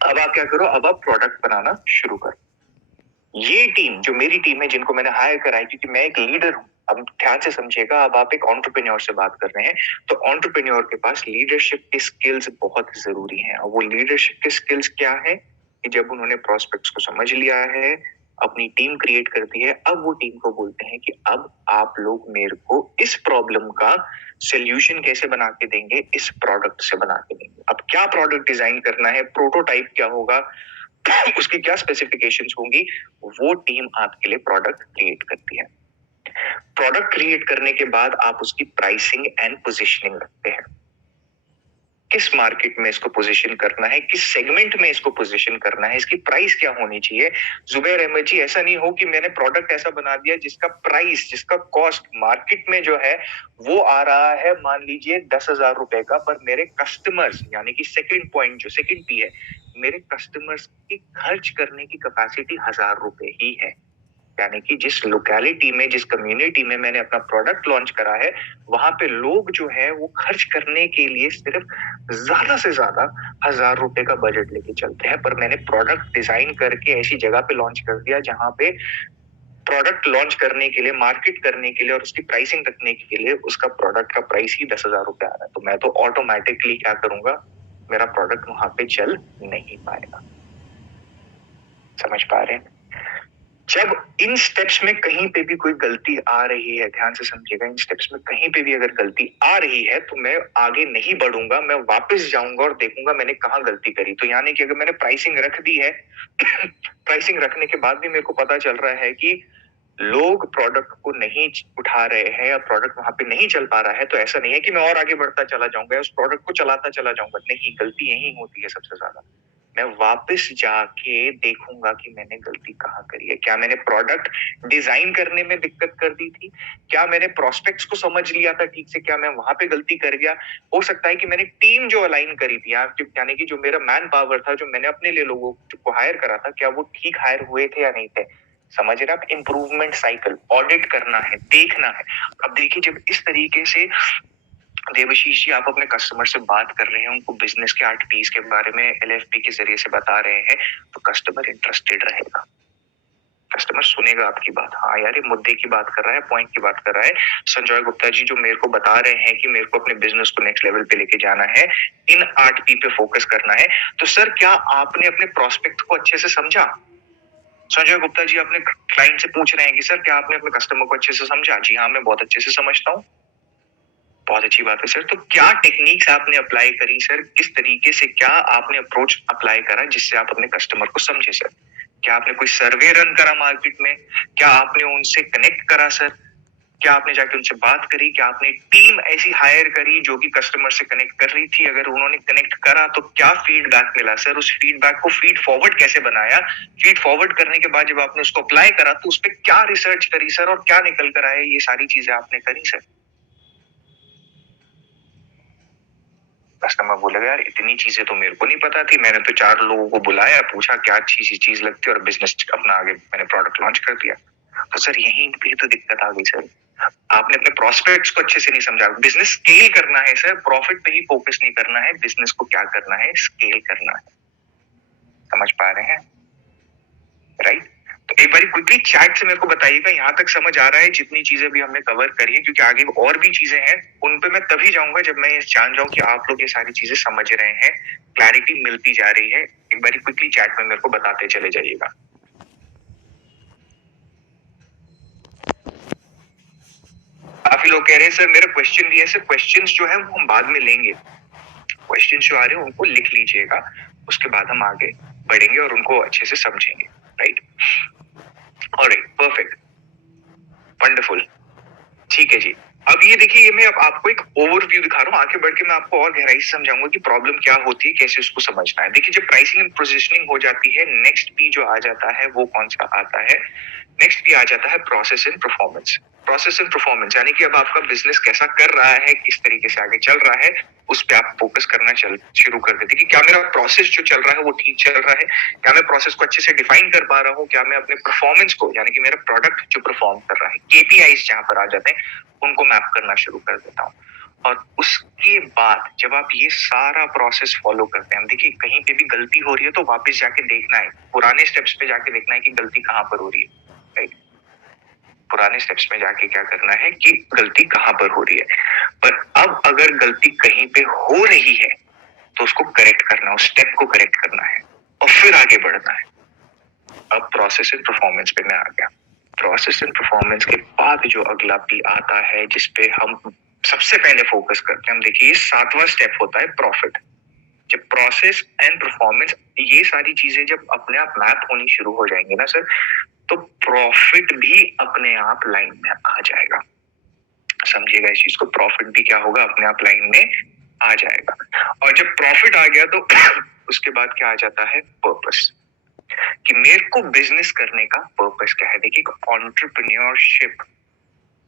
अब आप क्या करो, अब आप प्रोडक्ट बनाना शुरू करो। ये टीम जो मेरी टीम है, जिनको मैंने हायर करा है, क्योंकि मैं एक लीडर हूँ। अब ध्यान से समझिएगा, अब आप एक एंटरप्रेन्योर से बात कर रहे हैं, तो एंटरप्रेन्योर के पास लीडरशिप की स्किल्स बहुत जरूरी हैं। और वो लीडरशिप की स्किल्स क्या है कि जब उन्होंने प्रोस्पेक्ट्स को समझ लिया है, अपनी टीम क्रिएट कर दी है, अब वो टीम को बोलते हैं कि अब आप लोग मेरे को इस प्रॉब्लम का सोल्यूशन कैसे बना के देंगे, इस प्रोडक्ट से बना के देंगे। अब क्या प्रोडक्ट डिजाइन करना है, प्रोटोटाइप क्या होगा, उसकी क्या स्पेसिफिकेशंस होंगी, वो टीम आपके लिए प्रोडक्ट क्रिएट करती है। प्रोडक्ट क्रिएट करने के बाद आप उसकी प्राइसिंग एंड पोजीशनिंग रखते हैं। किस मार्केट में इसको पोजीशन करना है, किस सेगमेंट में इसको पोजीशन करना है, इसकी प्राइस क्या होनी चाहिए। जुबैर अहमद जी, ऐसा नहीं हो कि मैंने प्रोडक्ट ऐसा बना दिया जिसका प्राइस, जिसका कॉस्ट मार्केट में जो है वो आ रहा है मान लीजिए 10,000 रुपए का, पर मेरे कस्टमर्स यानी कि सेकंड पॉइंट जो सेकंड पी है, मेरे कस्टमर्स की खर्च करने की कैपेसिटी 1,000 रुपए ही है। यानी कि जिस लोकेलिटी में, जिस कम्युनिटी में मैंने अपना प्रोडक्ट लॉन्च करा है, वहां पे लोग जो है वो खर्च करने के लिए सिर्फ ज्यादा से ज्यादा 1,000 रुपए का बजट लेके चलते हैं। पर मैंने प्रोडक्ट डिजाइन करके ऐसी जगह पे लॉन्च कर दिया जहां पे प्रोडक्ट लॉन्च करने के लिए, मार्केट करने के लिए और उसकी प्राइसिंग रखने के लिए उसका प्रोडक्ट का प्राइस ही 10,000 रुपए आ रहा है। तो मैं तो ऑटोमेटिकली क्या करूंगा, मेरा प्रोडक्ट वहां पे चल नहीं पाएगा। समझ पा रहे हैं? जब इन स्टेप्स में कहीं पे भी कोई गलती आ रही है, ध्यान से समझिएगा, इन स्टेप्स में कहीं पे भी अगर गलती आ रही है तो मैं आगे नहीं बढ़ूंगा, मैं वापस जाऊंगा और देखूंगा मैंने कहाँ गलती करी। तो यानी कि अगर मैंने प्राइसिंग रख दी है प्राइसिंग रखने के बाद भी मेरे को पता चल रहा है कि लोग प्रोडक्ट को नहीं उठा रहे हैं या प्रोडक्ट वहां पे नहीं चल पा रहा है, तो ऐसा नहीं है कि मैं और आगे बढ़ता चला जाऊंगा या उस प्रोडक्ट को चलाता चला जाऊंगा। नहीं, गलती यही होती है सबसे ज्यादा। मैं वापस जाके देखूंगा कि मैंने गलती कहाँ करी है। क्या मैंने प्रोडक्ट डिजाइन करने में दिक्कत कर दी थी, क्या मैंने प्रोस्पेक्ट्स को समझ लिया था ठीक से, क्या मैं वहां पे गलती कर गया। हो सकता है कि मैंने टीम जो अलाइन करी थी यानी कि जो मेरा मैन पावर था, जो मैंने अपने लिए लोगों को हायर करा था, क्या वो ठीक हायर हुए थे या नहीं थे। समझ रहे आप? इंप्रूवमेंट साइकिल ऑडिट करना है, देखना है। अब देखिए, जब इस तरीके से देवशीष जी आप अपने कस्टमर से बात कर रहे हैं, उनको बिजनेस के 8 P's के बारे में LFP के जरिए से बता रहे हैं, तो कस्टमर इंटरेस्टेड रहेगा, कस्टमर सुनेगा आपकी बात। हाँ यार, ये मुद्दे की बात कर रहा है, पॉइंट की बात कर रहा है। संजय गुप्ता जी जो मेरे को बता रहे हैं कि मेरे को अपने बिजनेस को नेक्स्ट लेवल पे लेके जाना है, इन 8 P पे फोकस करना है, तो सर क्या आपने अपने प्रोस्पेक्ट को अच्छे से समझा। संजय गुप्ता जी अपने क्लाइंट से पूछ रहे हैं कि सर क्या आपने अपने कस्टमर को अच्छे से समझा। जी हाँ, मैं बहुत अच्छे से समझता हूँ। बहुत अच्छी बात है सर। तो क्या टेक्निक्स आपने अप्लाई करी सर, किस तरीके से क्या आपने अप्रोच अप्लाई करा जिससे आप अपने कस्टमर को समझे सर। क्या आपने कोई सर्वे रन करा मार्केट में, क्या आपने उनसे कनेक्ट करा सर, क्या आपने जाके उनसे बात करी, क्या आपने टीम ऐसी हायर करी जो कि कस्टमर से कनेक्ट कर रही थी, अगर उन्होंने कनेक्ट करा तो क्या फीडबैक मिला सर, उस फीडबैक को फीड फॉरवर्ड कैसे बनाया, फीड फॉरवर्ड करने के बाद जब आपने उसको अप्लाई करा तो उस पर क्या रिसर्च करी सर और क्या निकल कर आया, ये सारी चीजें आपने करी सर। कस्टमर बोलेगा यार इतनी चीजें तो मेरे को नहीं पता थी, मैंने तो 4 लोगों को बुलाया, पूछा क्या अच्छी सी चीज लगती है और बिजनेस अपना आगे मैंने प्रोडक्ट लॉन्च कर दिया। तो सर यहीं पे तो दिक्कत आ गई सर, आपने अपने प्रोस्पेक्ट्स को अच्छे से नहीं समझा। बिजनेस स्केल करना है सर, प्रॉफिट पे ही फोकस नहीं करना है, बिजनेस को क्या करना है, स्केल करना है। समझ पा रहे हैं? राइट। तो एक बार क्विकली चैट से मेरे को बताइएगा यहाँ तक समझ आ रहा है जितनी चीजें भी हमने कवर करी है, क्योंकि आगे और भी चीजें हैं, उन पे मैं तभी जाऊंगा जब मैं ये जान जाऊं कि आप लोग ये सारी चीजें समझ रहे हैं, क्लैरिटी मिलती जा रही है। एक बार क्विकली चैट में मेरे को बताते चले जाइएगा। काफी लोग कह रहे हैं सर मेरा क्वेश्चन भी है। सर क्वेश्चंस जो है वो हम बाद में लेंगे, क्वेश्चंस जो आ रहे हैं उनको लिख लीजिएगा, उसके बाद हम आगे बढ़ेंगे और उनको अच्छे से समझेंगे। राइट, ऑलराइट, परफेक्ट, वंडरफुल, ठीक है जी। अब ये देखिए, ये मैं अब आपको एक ओवरव्यू दिखा रहा हूँ, आगे बढ़ के मैं आपको और गहराई से समझाऊंगा कि प्रॉब्लम क्या होती है, कैसे उसको समझना है। देखिए, जब प्राइसिंग एंड पोजीशनिंग हो जाती है, नेक्स्ट पी जो आ जाता है वो कौन सा आता है, नेक्स्ट भी आ जाता है process and performance. Process and performance यानी कि अब आपका बिजनेस कैसा कर रहा है, किस तरीके से आगे चल रहा है, उस पे आप फोकस करना शुरू कर देते कि क्या मेरा प्रोसेस जो चल रहा है वो ठीक चल रहा है, क्या मैं प्रोसेस को अच्छे से डिफाइन कर पा रहा हूँ, क्या मैं अपने परफॉर्मेंस को यानी कि मेरा प्रोडक्ट जो परफॉर्म कर रहा है, केपीआईज जहां पर आ जाते हैं उनको मैप करना शुरू कर देता हूँ। और उसके बाद जब आप ये सारा प्रोसेस फॉलो करते हैं, देखिए कहीं पे भी गलती हो रही है तो वापस जाके देखना है, पुराने स्टेप्स पे जाके देखना है कि गलती कहाँ पर हो रही है, राइट। पुराने स्टेप्स में जाके क्या करना है कि गलती कहाँ पर हो रही है। पर अब अगर गलती कहीं पे हो रही है तो उसको करेक्ट करना, उस स्टेप को करेक्ट करना है और फिर आगे बढ़ना है। अब प्रोसेस एंड परफॉर्मेंस पे मैं आ गया। प्रोसेस एंड परफॉर्मेंस के बाद जो अगला पी आता है जिसपे हम सबसे पहले फोकस करते हैं, हम देखिए 7वां स्टेप होता है प्रॉफिट। जब प्रोसेस एंड परफॉर्मेंस ये सारी चीजें जब अपने आप मैप होनी शुरू हो जाएंगी ना सर, तो प्रॉफिट भी अपने आप लाइन में आ जाएगा। समझिएगा इस चीज को, प्रॉफिट भी क्या होगा, अपने आप लाइन में आ जाएगा। और जब प्रॉफिट आ गया तो उसके बाद क्या आ जाता है, पर्पस, कि मेरे को बिजनेस करने का पर्पस क्या है। देखिए एंटरप्रेन्योरशिप,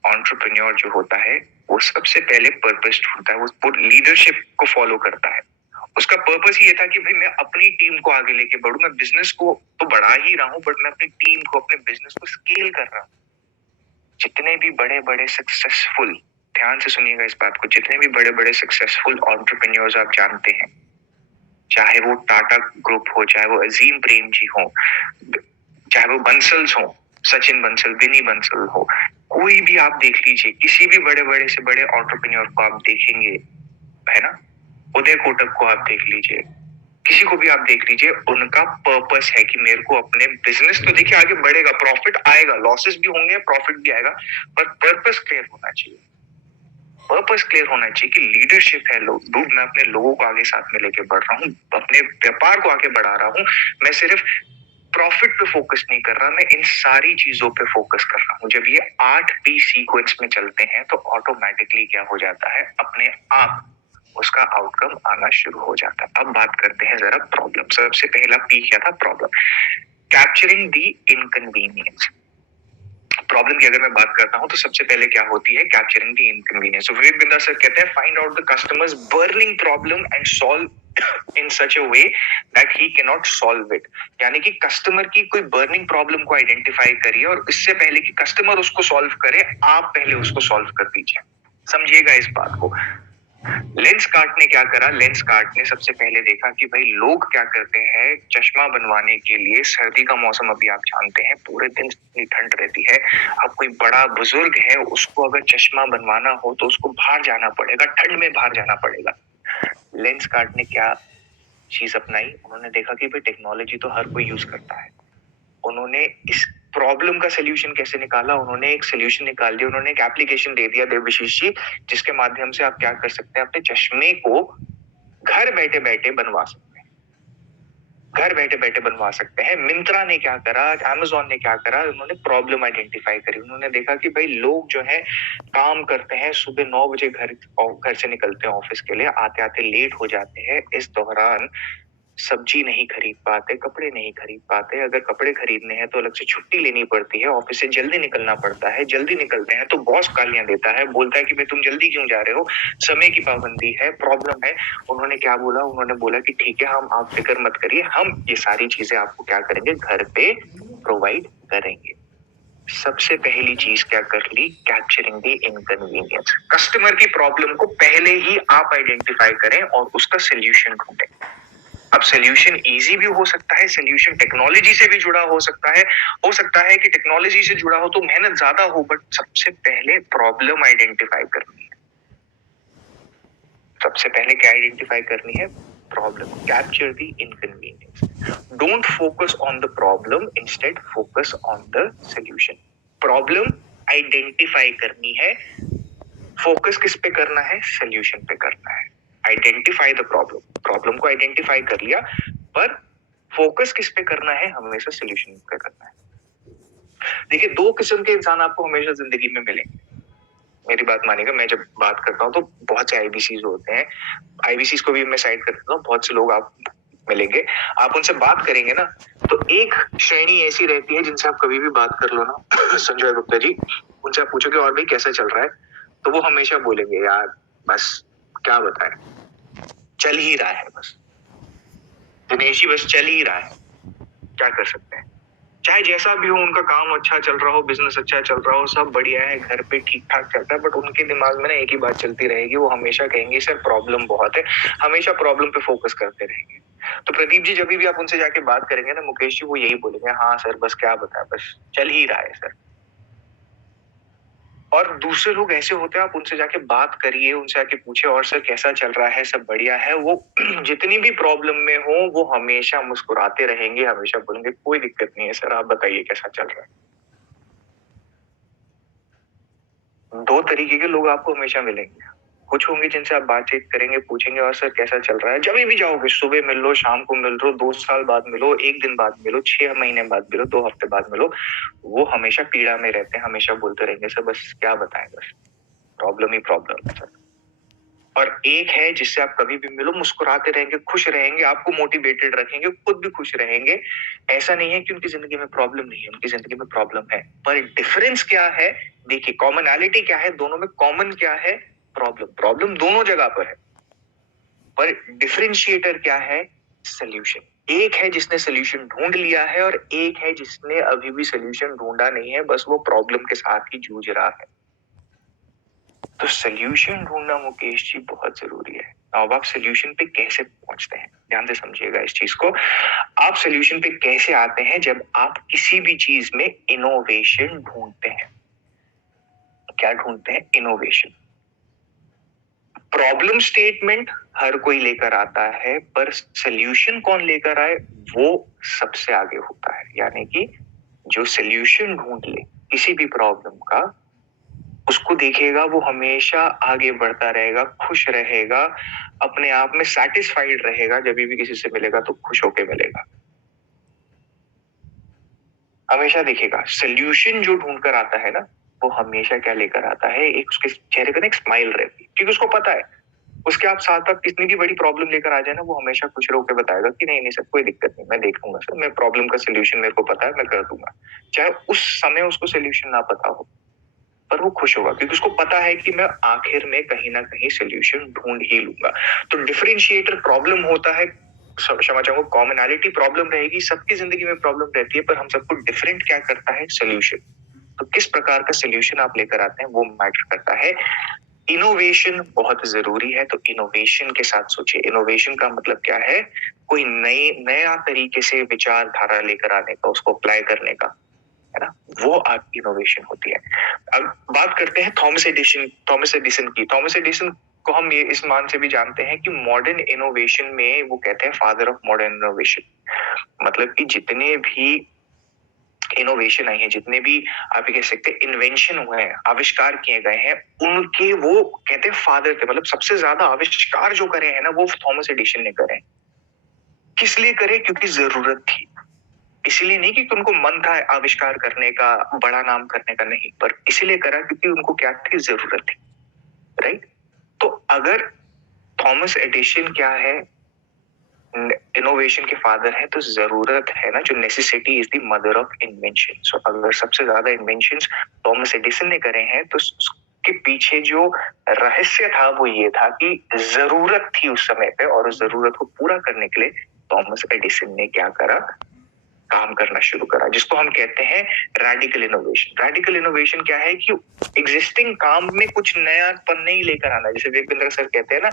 एंटरप्रेन्योर जो होता है वो सबसे पहले पर्पस ढूंढता है, वो लीडरशिप को फॉलो करता है। उसका पर्पस ये था कि भाई मैं अपनी टीम को आगे लेके बढ़ूं, मैं बिजनेस को तो बढ़ा ही रहा हूं बट मैं अपनी टीम को, अपने बिजनेस को स्केल कर रहा हूं। जितने भी बड़े बड़े सक्सेसफुल, ध्यान से सुनिएगा इस बात को, जितने भी बड़े बड़े सक्सेसफुल एंटरप्रेन्योर्स आप जानते हैं, चाहे वो टाटा ग्रुप हो, चाहे वो अजीम प्रेम जी हो, चाहे वो बंसल्स हो, सचिन बंसल, विनी बंसल हो, कोई भी आप देख लीजिए, किसी भी बड़े बड़े से बड़े एंटरप्रेन्योर को आप देखेंगे, है ना, उदय कोटक को आप देख लीजिए, किसी को भी आप देख लीजिए, उनका पर्पस है कि मेरे को अपने बिजनेस तो देखिए आगे बढ़ेगा, प्रॉफिट आएगा, लॉसेस भी होंगे, प्रॉफिट भी आएगा, पर पर्पस क्लियर होना चाहिए। पर्पस क्लियर होना चाहिए कि लीडरशिप है, लोग मैं अपने लोगों को आगे साथ में लेके बढ़ रहा हूँ, अपने व्यापार को आगे बढ़ा रहा हूँ, मैं सिर्फ प्रॉफिट पे फोकस नहीं कर रहा, मैं इन सारी चीजों पे फोकस कर रहा हूँ। जब ये 8 P सीक्वेंस में चलते हैं तो ऑटोमेटिकली क्या हो जाता है, अपने आप उसका आउटकम आना शुरू हो जाता है। अब बात करते हैं जरा प्रॉब्लम। सबसे पहला पी क्या था, problem, capturing the inconvenience. Problem की अगर मैं बात करता हूं तो सबसे पहले क्या होती है, कैप्चरिंग द इनकन्वीनियंस। तो विवेक बिंदा सर कहते हैं find out the customers burning problem and solve in such a way that he can not solve it. यानी कि कस्टमर की कोई बर्निंग प्रॉब्लम को आइडेंटिफाई करिए और इससे पहले कि कस्टमर उसको सॉल्व करे, आप पहले उसको सॉल्व कर दीजिए। समझिएगा इस बात को। लेंस कार्ट ने क्या करा, लेंस कार्ट ने सबसे पहले देखा कि भाई लोग क्या करते हैं, चश्मा बनवाने के लिए, सर्दी का मौसम अभी आप जानते हैं, पूरे दिन इतनी ठंड रहती है, अब कोई बड़ा बुजुर्ग है उसको अगर चश्मा बनवाना हो तो उसको बाहर जाना पड़ेगा, ठंड में बाहर जाना पड़ेगा। लेंस कार्ट ने क्या चीज अपनाई, उन्होंने देखा कि भाई टेक्नोलॉजी तो हर कोई यूज करता है। उन्होंने इस प्रॉब्लम का सोल्यूशन कैसे निकाला, उन्होंने एक सोल्यूशन निकाल दिया, उन्होंने एक एप्लीकेशन दे दिया देवविशीष जी, जिसके माध्यम से आप क्या कर सकते हैं, अपने चश्मे को घर बैठे बैठे बनवा सकते हैं, घर बैठे बैठे बनवा सकते हैं। मिंत्रा ने क्या करा, अमेज़न ने क्या करा, उन्होंने प्रॉब्लम आइडेंटिफाई करी। उन्होंने देखा कि भाई लोग जो है काम करते हैं, सुबह 9 बजे घर से निकलते हैं ऑफिस के लिए, आते आते लेट हो जाते हैं, इस दौरान सब्जी नहीं खरीद पाते, कपड़े नहीं खरीद पाते, अगर कपड़े खरीदने हैं तो अलग से छुट्टी लेनी पड़ती है, ऑफिस से जल्दी निकलना पड़ता है, जल्दी निकलते हैं तो बॉस गालियां देता है, बोलता है कि भाई तुम जल्दी क्यों जा रहे हो, समय की पाबंदी है, प्रॉब्लम है। उन्होंने क्या बोला, उन्होंने बोला कि ठीक है, हम आप फिक्र मत करिए, हम ये सारी चीजें आपको क्या करेंगे, घर पे प्रोवाइड करेंगे। सबसे पहली चीज क्या कर ली, कैप्चरिंग द इनकन्वीनियंस। कस्टमर की प्रॉब्लम को पहले ही आप आइडेंटिफाई करें और उसका सोल्यूशन ढूंढें। अब सोल्यूशन इजी भी हो सकता है, सोल्यूशन टेक्नोलॉजी से भी जुड़ा हो सकता है कि टेक्नोलॉजी से जुड़ा हो तो मेहनत ज्यादा हो, बट सबसे पहले प्रॉब्लम आइडेंटिफाई करनी है। सबसे पहले क्या आइडेंटिफाई करनी है, problem, capture the inconvenience. Don't focus on the problem, instead focus on the solution. Problem identify करनी है, फोकस किस पे करना है, सोल्यूशन पे करना है। आइडेंटिफाई द प्रॉब्लम, प्रॉब्लम को आइडेंटिफाई कर लिया, पर फोकस किस पे करना है, हमेशा सोल्यूशन पे करना है। देखिए 2 किस्म के इंसान आपको हमेशा जिंदगी में मिलेंगे, मेरी बात मानिएगा। मैं जब बात करता हूँ तो बहुत से आईबीसीज होते हैं, आईबीसीज को भी मैं साइड कर देता हूँ, बहुत से लोग आप मिलेंगे, आप उनसे बात करेंगे ना, तो एक श्रेणी ऐसी रहती है जिनसे आप कभी भी बात कर लो ना संजय गुप्ता जी, उनसे आप पूछोगे और भाई कैसा चल रहा है, तो वो हमेशा बोलेंगे यार बस क्या बताएं, चल ही रहा है, बस दिनेश जी बस चल ही रहा है, क्या कर सकते हैं। चाहे जैसा भी हो, उनका काम अच्छा चल रहा हो, बिजनेस अच्छा चल रहा हो, सब बढ़िया है, घर पे ठीक ठाक चलता है, बट उनके दिमाग में ना एक ही बात चलती रहेगी, वो हमेशा कहेंगे सर प्रॉब्लम बहुत है, हमेशा प्रॉब्लम पे फोकस करते रहेंगे। तो प्रदीप जी, जब भी आप उनसे जाके बात करेंगे ना मुकेश जी, वो यही बोलेंगे, हाँ सर बस क्या बताएं, बस चल ही रहा है सर। और दूसरे लोग ऐसे होते हैं, आप उनसे जाके बात करिए, उनसे आके पूछे और सर कैसा चल रहा है, सब बढ़िया है, वो जितनी भी प्रॉब्लम में हो वो हमेशा मुस्कुराते रहेंगे, हमेशा बोलेंगे कोई दिक्कत नहीं है सर, आप बताइए कैसा चल रहा है। दो तरीके के लोग आपको हमेशा मिलेंगे, कुछ होंगे जिनसे आप बातचीत करेंगे, पूछेंगे और सर कैसा चल रहा है, जब भी जाओगे, सुबह मिल लो, शाम को मिल लो, 2 साल बाद मिलो, 1 दिन बाद मिलो, 6 महीने बाद मिलो, 2 हफ्ते बाद मिलो, वो हमेशा पीड़ा में रहते हैं, हमेशा बोलते रहेंगे सर बस क्या बताएं, बस प्रॉब्लम ही प्रॉब्लम है सर। और एक है जिससे आप कभी भी मिलो, मुस्कुराते रहेंगे, खुश रहेंगे, आपको मोटिवेटेड रखेंगे, खुद भी खुश रहेंगे। ऐसा नहीं है कि उनकी जिंदगी में प्रॉब्लम नहीं है, उनकी जिंदगी में प्रॉब्लम है, पर डिफरेंस क्या है, देखिए कॉमनैलिटी क्या है, दोनों में कॉमन क्या है, प्रॉब्लम। प्रॉब्लम दोनों जगह पर है, पर डिफरेंशिएटर क्या है, सोल्यूशन। एक है जिसने सोल्यूशन ढूंढ लिया है और एक है जिसने अभी भी सोल्यूशन ढूंढा नहीं है, बस वो प्रॉब्लम के साथ ही जूझ रहा है। तो सोल्यूशन ढूंढना मुकेश जी बहुत जरूरी है। अब आप सोल्यूशन पे कैसे पहुंचते हैं, ध्यान से समझिएगा इस चीज को। आप सोल्यूशन पे कैसे आते हैं, जब आप किसी भी चीज में इनोवेशन ढूंढते हैं। क्या ढूंढते हैं, इनोवेशन। प्रॉब्लम स्टेटमेंट हर कोई लेकर आता है, पर सोल्यूशन कौन लेकर आए वो सबसे आगे होता है। यानी कि जो सोल्यूशन ढूंढ ले किसी भी प्रॉब्लम का, उसको देखेगा, वो हमेशा आगे बढ़ता रहेगा, खुश रहेगा, अपने आप में सेटिस्फाइड रहेगा, जब भी किसी से मिलेगा तो खुश होके मिलेगा। हमेशा दिखेगा सोल्यूशन जो ढूंढ कर आता है ना, वो हमेशा क्या लेकर आता है, एक उसके चेहरे पर एक स्माइल रहती है, क्योंकि उसको पता है उसके आप साथ साथ कितनी भी बड़ी प्रॉब्लम लेकर आ जाए ना, वो हमेशा खुश होकर बताएगा कि नहीं नहीं सर कोई दिक्कत नहीं, मैं देख लूंगा सर, मैं प्रॉब्लम का सोल्यूशन मेरे को पता है, मैं कर दूंगा। चाहे उस समय उसको सोल्यूशन ना पता हो, पर वो खुश होगा, क्योंकि उसको पता है कि मैं आखिर में कहीं ना कहीं सोल्यूशन ढूंढ ही लूंगा। तो डिफरेंशिएटर प्रॉब्लम होता है, क्षमा चाहूंगा, कॉमनैलिटी प्रॉब्लम रहेगी, सबकी जिंदगी में प्रॉब्लम रहती है, पर हम सबको डिफरेंट क्या करता है, सोल्यूशन। तो किस प्रकार का सोल्यूशन आप लेकर आते हैं वो मैटर करता है। इनोवेशन बहुत जरूरी है, तो इनोवेशन के साथ सोचिए। इनोवेशन का मतलब क्या है, कोई नया तरीके से विचारधारा लेकर आने का, उसको अप्लाई करने का, है ना, वो आपकी इनोवेशन होती है। अब बात करते हैं थॉमस एडिसन की। थॉमस एडिसन को हम ये इस मान से भी जानते हैं कि मॉडर्न इनोवेशन में वो कहते हैं फादर ऑफ मॉडर्न इनोवेशन। मतलब कि जितने भी इनोवेशन आई है, जितने भी आप ये कह सकते हैं इन्वेंशन हुए हैं, आविष्कार किए गए हैं, उनके वो कहते हैं फादर थे। मतलब सबसे ज्यादा आविष्कार जो करे हैं ना, वो थॉमस एडिसन ने करे। किस लिए करे, क्योंकि जरूरत थी। इसलिए नहीं कि उनको मन था आविष्कार करने का, बड़ा नाम करने का, नहीं, पर इसीलिए करा क्योंकि उनको क्या थी, जरूरत थी। राइट। तो अगर थॉमस एडिसन क्या है, इनोवेशन के फादर है, तो जरूरत है ना, जो necessity is the mother of invention. So अगर सबसे ज्यादा इन्वेंशंस थॉमस एडिसन ने करे हैं, तो उसके पीछे जो रहस्य था वो ये था कि जरूरत थी उस समय पे, और उस जरूरत को पूरा करने के लिए थॉमस एडिसन ने क्या करा, काम करना शुरू करा, जिसको हम कहते हैं रेडिकल इनोवेशन। रेडिकल इनोवेशन क्या है कि एग्जिस्टिंग काम में कुछ नयापन नहीं लेकर आना। जैसे विवेक सर कहते हैं ना,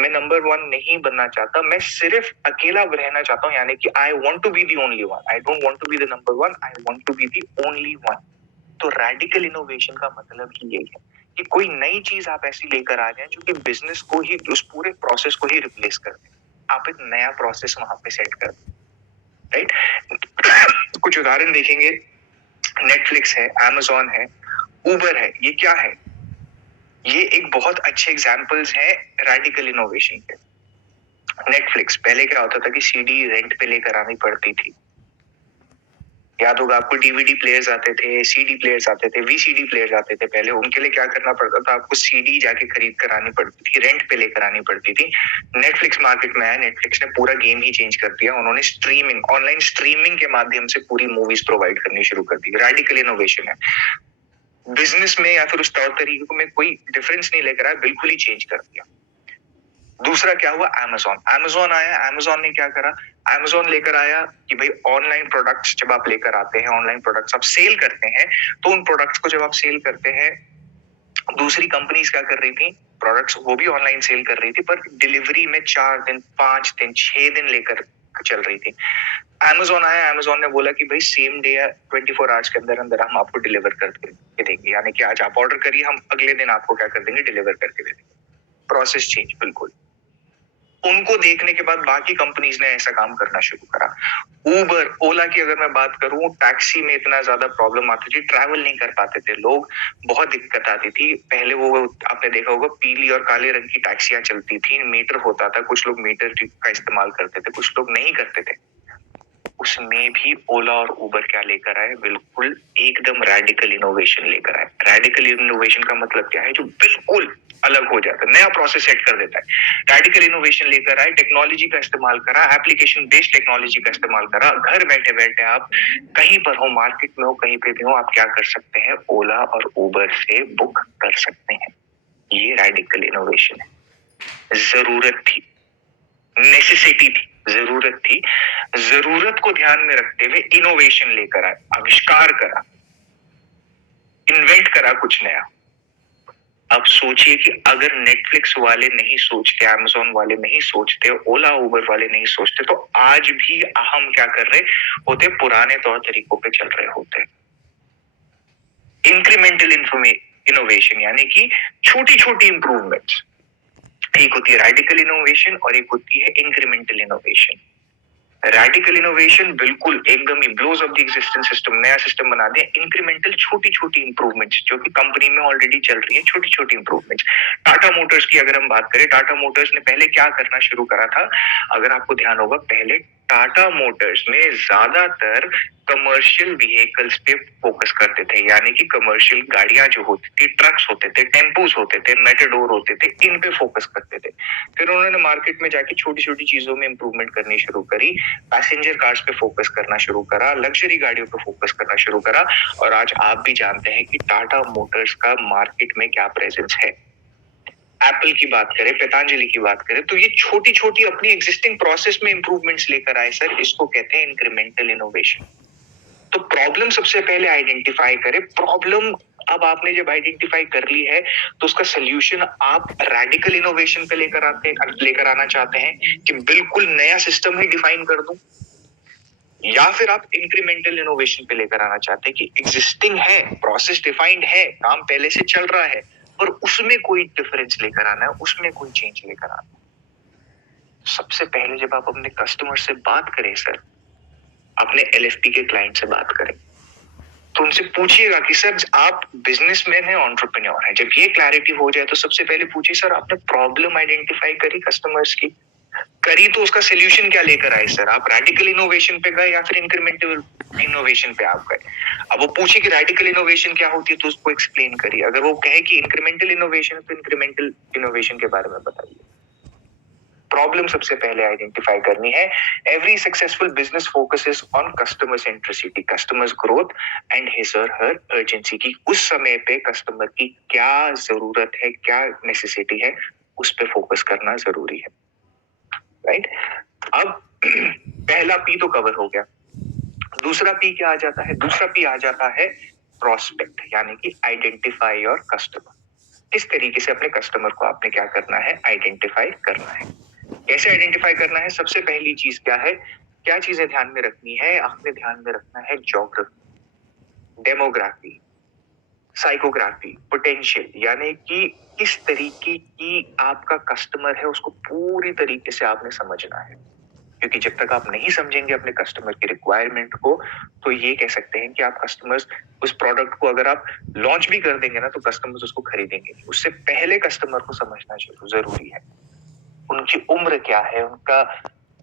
मैं नंबर 1 नहीं बनना चाहता, मैं सिर्फ अकेला रहना चाहता हूँ, यानी कि I want to be the only one, I don't want to be the number 1, I want to be the only one. तो रेडिकल इनोवेशन का मतलब ही यही है कि कोई नई चीज आप ऐसी लेकर आ जाए जो कि बिजनेस को ही, उस पूरे प्रोसेस को ही रिप्लेस कर दे। आप एक नया प्रोसेस वहां पे सेट कर दे। राइट। कुछ उदाहरण देखेंगे, नेटफ्लिक्स है, अमेजोन है, उबर है, ये क्या है, ये एक बहुत अच्छे एग्जांपल्स हैं रेडिकल इनोवेशन के। नेटफ्लिक्स, पहले क्या होता था कि सीडी रेंट पे लेकर आनी पड़ती थी, याद होगा आपको, डीवीडी प्लेयर्स आते थे, सीडी प्लेयर्स आते थे, वीसीडी प्लेयर्स आते थे पहले। उनके लिए क्या करना पड़ता था, आपको सीडी जाके खरीद कर आनी पड़ती थी, रेंट पे लेकर आनी पड़ती थी। नेटफ्लिक्स मार्केट में आया, नेटफ्लिक्स ने पूरा गेम ही चेंज कर दिया। उन्होंने स्ट्रीमिंग, ऑनलाइन स्ट्रीमिंग के माध्यम से पूरी मूवीज प्रोवाइड करनी शुरू कर दी। रेडिकल इनोवेशन है। बिजनेस में या फिर उस तौर तरीके में कोई डिफरेंस नहीं लेकर आया, बिल्कुल ही चेंज कर दिया। दूसरा क्या हुआ, अमेज़न आया। अमेज़न ने क्या करा, अमेज़न लेकर आया कि भाई ऑनलाइन प्रोडक्ट्स जब आप लेकर आते हैं, ऑनलाइन प्रोडक्ट्स आप सेल करते हैं, तो उन प्रोडक्ट्स को जब आप सेल करते हैं, दूसरी कंपनीज क्या कर रही थी, प्रोडक्ट्स वो भी ऑनलाइन सेल कर रही थी, पर डिलीवरी में 4 दिन, 5 दिन, 6 दिन लेकर चल रही थी। अमेज़न आया, अमेज़न ने बोला कि भाई सेम डे या 24 आवर्स के अंदर अंदर हम आपको डिलीवर करके देंगे, यानी कि आज आप ऑर्डर करिए, हम अगले दिन आपको क्या कर देंगे, डिलीवर करके दे देंगे। प्रोसेस चेंज बिल्कुल। उनको देखने के बाद बाकी कंपनीज ने ऐसा काम करना शुरू करा। उबर, ओला की अगर मैं बात करूं, टैक्सी में इतना ज्यादा प्रॉब्लम आती थी, ट्रैवल नहीं कर पाते थे लोग, बहुत दिक्कत आती थी। पहले वो आपने देखा होगा, पीली और काले रंग की टैक्सियां चलती थी, मीटर होता था, कुछ लोग मीटर का इस्तेमाल करते थे, कुछ लोग नहीं करते थे। उसमें भी ओला और उबर क्या लेकर आए, बिल्कुल एकदम रेडिकल इनोवेशन लेकर आए। रेडिकल इनोवेशन का मतलब क्या है, जो बिल्कुल अलग हो जाता है, नया प्रोसेस सेट कर देता है। रेडिकल इनोवेशन लेकर आए, टेक्नोलॉजी का इस्तेमाल करा, एप्लीकेशन बेस्ड टेक्नोलॉजी का इस्तेमाल करा। घर बैठे बैठे आप कहीं पर हो, मार्केट में हो, कहीं पे भी हो, आप क्या कर सकते हैं, ओला और उबर से बुक कर सकते हैं। ये रेडिकल इनोवेशन है। जरूरत थी, नेसेसिटी थी, जरूरत थी। जरूरत को ध्यान में रखते हुए इनोवेशन लेकर आए, आविष्कार करा, इन्वेंट करा कुछ नया। अब सोचिए कि अगर नेटफ्लिक्स वाले नहीं सोचते, अमेज़न वाले नहीं सोचते, ओला उबर वाले नहीं सोचते, तो आज भी हम क्या कर रहे होते, पुराने तौर तरीकों पे चल रहे होते। इंक्रीमेंटल इनोवेशन यानी कि छोटी छोटी इंप्रूवमेंट्स। एक होती है रेडिकल इनोवेशन और एक होती है इंक्रीमेंटल इनोवेशन। रेडिकल इनोवेशन बिल्कुल एकदम ही blows up the existing system, नया सिस्टम बना दिया। इंक्रीमेंटल छोटी छोटी इंप्रूवमेंट्स जो कि कंपनी में ऑलरेडी चल रही है, छोटी छोटी इंप्रूवमेंट्स। टाटा मोटर्स की अगर हम बात करें, टाटा मोटर्स ने पहले क्या करना शुरू करा था, अगर आपको ध्यान होगा, पहले टाटा मोटर्स में ज्यादातर कमर्शियल व्हीकल्स पे फोकस करते थे, यानी कि कमर्शियल गाड़ियां जो होती थी, ट्रक्स होते थे, टेम्पोस होते थे, मेटाडोर होते थे, इन पे फोकस करते थे। फिर उन्होंने मार्केट में जाके छोटी छोटी चीजों में इंप्रूवमेंट करनी शुरू करी, पैसेंजर कार्स पे फोकस करना शुरू करा, लग्जरी गाड़ियों पे फोकस करना शुरू करा। और आज आप भी जानते हैं कि टाटा मोटर्स का मार्केट में क्या प्रेजेंस है। एप्पल की बात करें, पतंजलि की बात करें, तो ये छोटी छोटी अपनी एग्जिस्टिंग प्रोसेस में इंप्रूवमेंट्स लेकर आए सर, इसको कहते हैं इंक्रीमेंटल इनोवेशन। तो प्रॉब्लम सबसे पहले आइडेंटिफाई करें। प्रॉब्लम अब आपने जब आइडेंटिफाई कर ली है, तो उसका सोल्यूशन आप रेडिकल इनोवेशन पे लेकर आना चाहते हैं कि बिल्कुल नया सिस्टम ही डिफाइन कर दूं, या फिर आप इंक्रीमेंटल इनोवेशन पे लेकर आना चाहते हैं कि एग्जिस्टिंग है, प्रोसेस डिफाइंड है, काम पहले से चल रहा है, पर उसमें कोई डिफरेंस लेकर आना है, उसमें कोई चेंज लेकर आना है। सबसे पहले जब आप अपने कस्टमर से बात करें सर, अपने एलएफपी के क्लाइंट से बात करें, तो उनसे पूछिएगा कि सर आप बिजनेसमैन हैं, एंटरप्रेन्योर हैं। जब ये क्लैरिटी हो जाए तो सबसे पहले पूछिए, सर आपने प्रॉब्लम आइडेंटिफाई करी कस्टमर्स की, करी तो उसका सोल्यूशन क्या लेकर आए सर? आप रेडिकल इनोवेशन पे गए या फिर इंक्रीमेंटल इनोवेशन पे आप गए? अब वो पूछे कि रेडिकल इनोवेशन क्या होती है, तो उसको एक्सप्लेन करिए। अगर वो कहे कि इंक्रीमेंटल इनोवेशन है, तो इंक्रीमेंटल इनोवेशन के बारे में बताइए। प्रॉब्लम सबसे पहले आइडेंटिफाई करनी है। Every successful business focuses on customer centricity, customers growth and his और हर अर्जेंसी, की उस समय पे कस्टमर की क्या जरूरत है, क्या नेसेसिटी है, उस पे फोकस करना जरूरी है। राइट? अब पहला पी तो कवर हो गया। दूसरा पी क्या आ जाता है? दूसरा पी आ जाता है प्रोस्पेक्ट, यानी कि आइडेंटिफाई योर कस्टमर। किस तरीके से अपने कस्टमर को आपने क्या करना है, आइडेंटिफाई करना है। कैसे आइडेंटिफाई करना है? सबसे पहली चीज क्या है, क्या चीजें ध्यान में रखनी है? आपने ध्यान में रखना है ज्योग्राफी, डेमोग्राफी, साइकोग्राफी, पोटेंशियल, यानी कि किस तरीके की आपका कस्टमर है, उसको पूरी तरीके से आपने समझना है। क्योंकि जब तक आप नहीं समझेंगे अपने कस्टमर की रिक्वायरमेंट को, तो ये कह सकते हैं कि आप कस्टमर्स उस प्रोडक्ट को अगर आप लॉन्च भी कर देंगे ना, तो कस्टमर्स उसको खरीदेंगे नहीं। उससे पहले कस्टमर को समझना जरूरी है। उनकी उम्र क्या है, उनका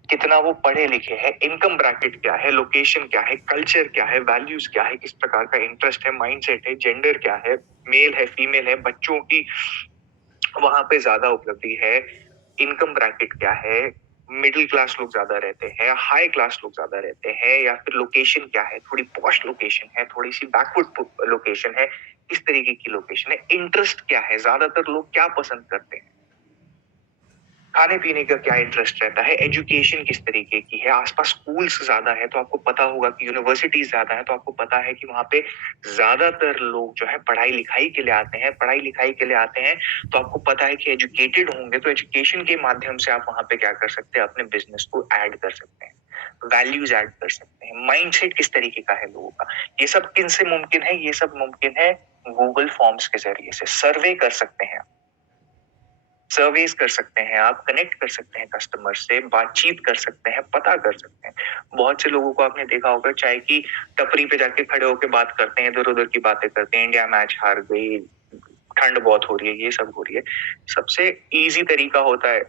कितना वो पढ़े लिखे हैं, इनकम ब्रैकेट क्या है, लोकेशन क्या है, कल्चर क्या है, वैल्यूज क्या है, किस प्रकार का इंटरेस्ट है, माइंडसेट है, जेंडर क्या है, मेल है, फीमेल है, बच्चों की वहां पे ज्यादा उपलब्धि है, इनकम ब्रैकेट क्या है, मिडिल क्लास लोग ज्यादा रहते हैं, हाई क्लास लोग ज्यादा रहते हैं, या फिर लोकेशन क्या है, थोड़ी पॉश लोकेशन है, थोड़ी सी बैकवर्ड लोकेशन है, किस तरीके की लोकेशन है, इंटरेस्ट क्या है, ज्यादातर लोग क्या पसंद करते हैं, खाने पीने का क्या इंटरेस्ट रहता है, एजुकेशन किस तरीके की है, आसपास स्कूल्स ज्यादा है तो आपको पता होगा कि यूनिवर्सिटीज ज्यादा है तो आपको पता है कि वहां पे ज्यादातर लोग जो है पढ़ाई लिखाई के लिए आते हैं, पढ़ाई लिखाई के लिए आते हैं तो आपको पता है कि एजुकेटेड होंगे तो एजुकेशन के माध्यम से आप वहां पे क्या कर सकते हैं, अपने बिजनेस को ऐड कर सकते हैं, वैल्यूज ऐड कर सकते हैं, माइंडसेट किस तरीके का है लोगों का, ये सब किन से मुमकिन है, ये सब मुमकिन है गूगल फॉर्म्स के जरिए से, सर्वे कर सकते हैं, सर्वेस कर सकते हैं, आप कनेक्ट कर सकते हैं कस्टमर से, बातचीत कर सकते हैं, पता कर सकते हैं। बहुत से लोगों को आपने देखा होगा चाय की टपरी पे जाके खड़े होकर बात करते हैं, इधर उधर की बातें करते हैं, इंडिया मैच हार गई, ठंड बहुत हो रही है, ये सब हो रही है। सबसे इजी तरीका होता है,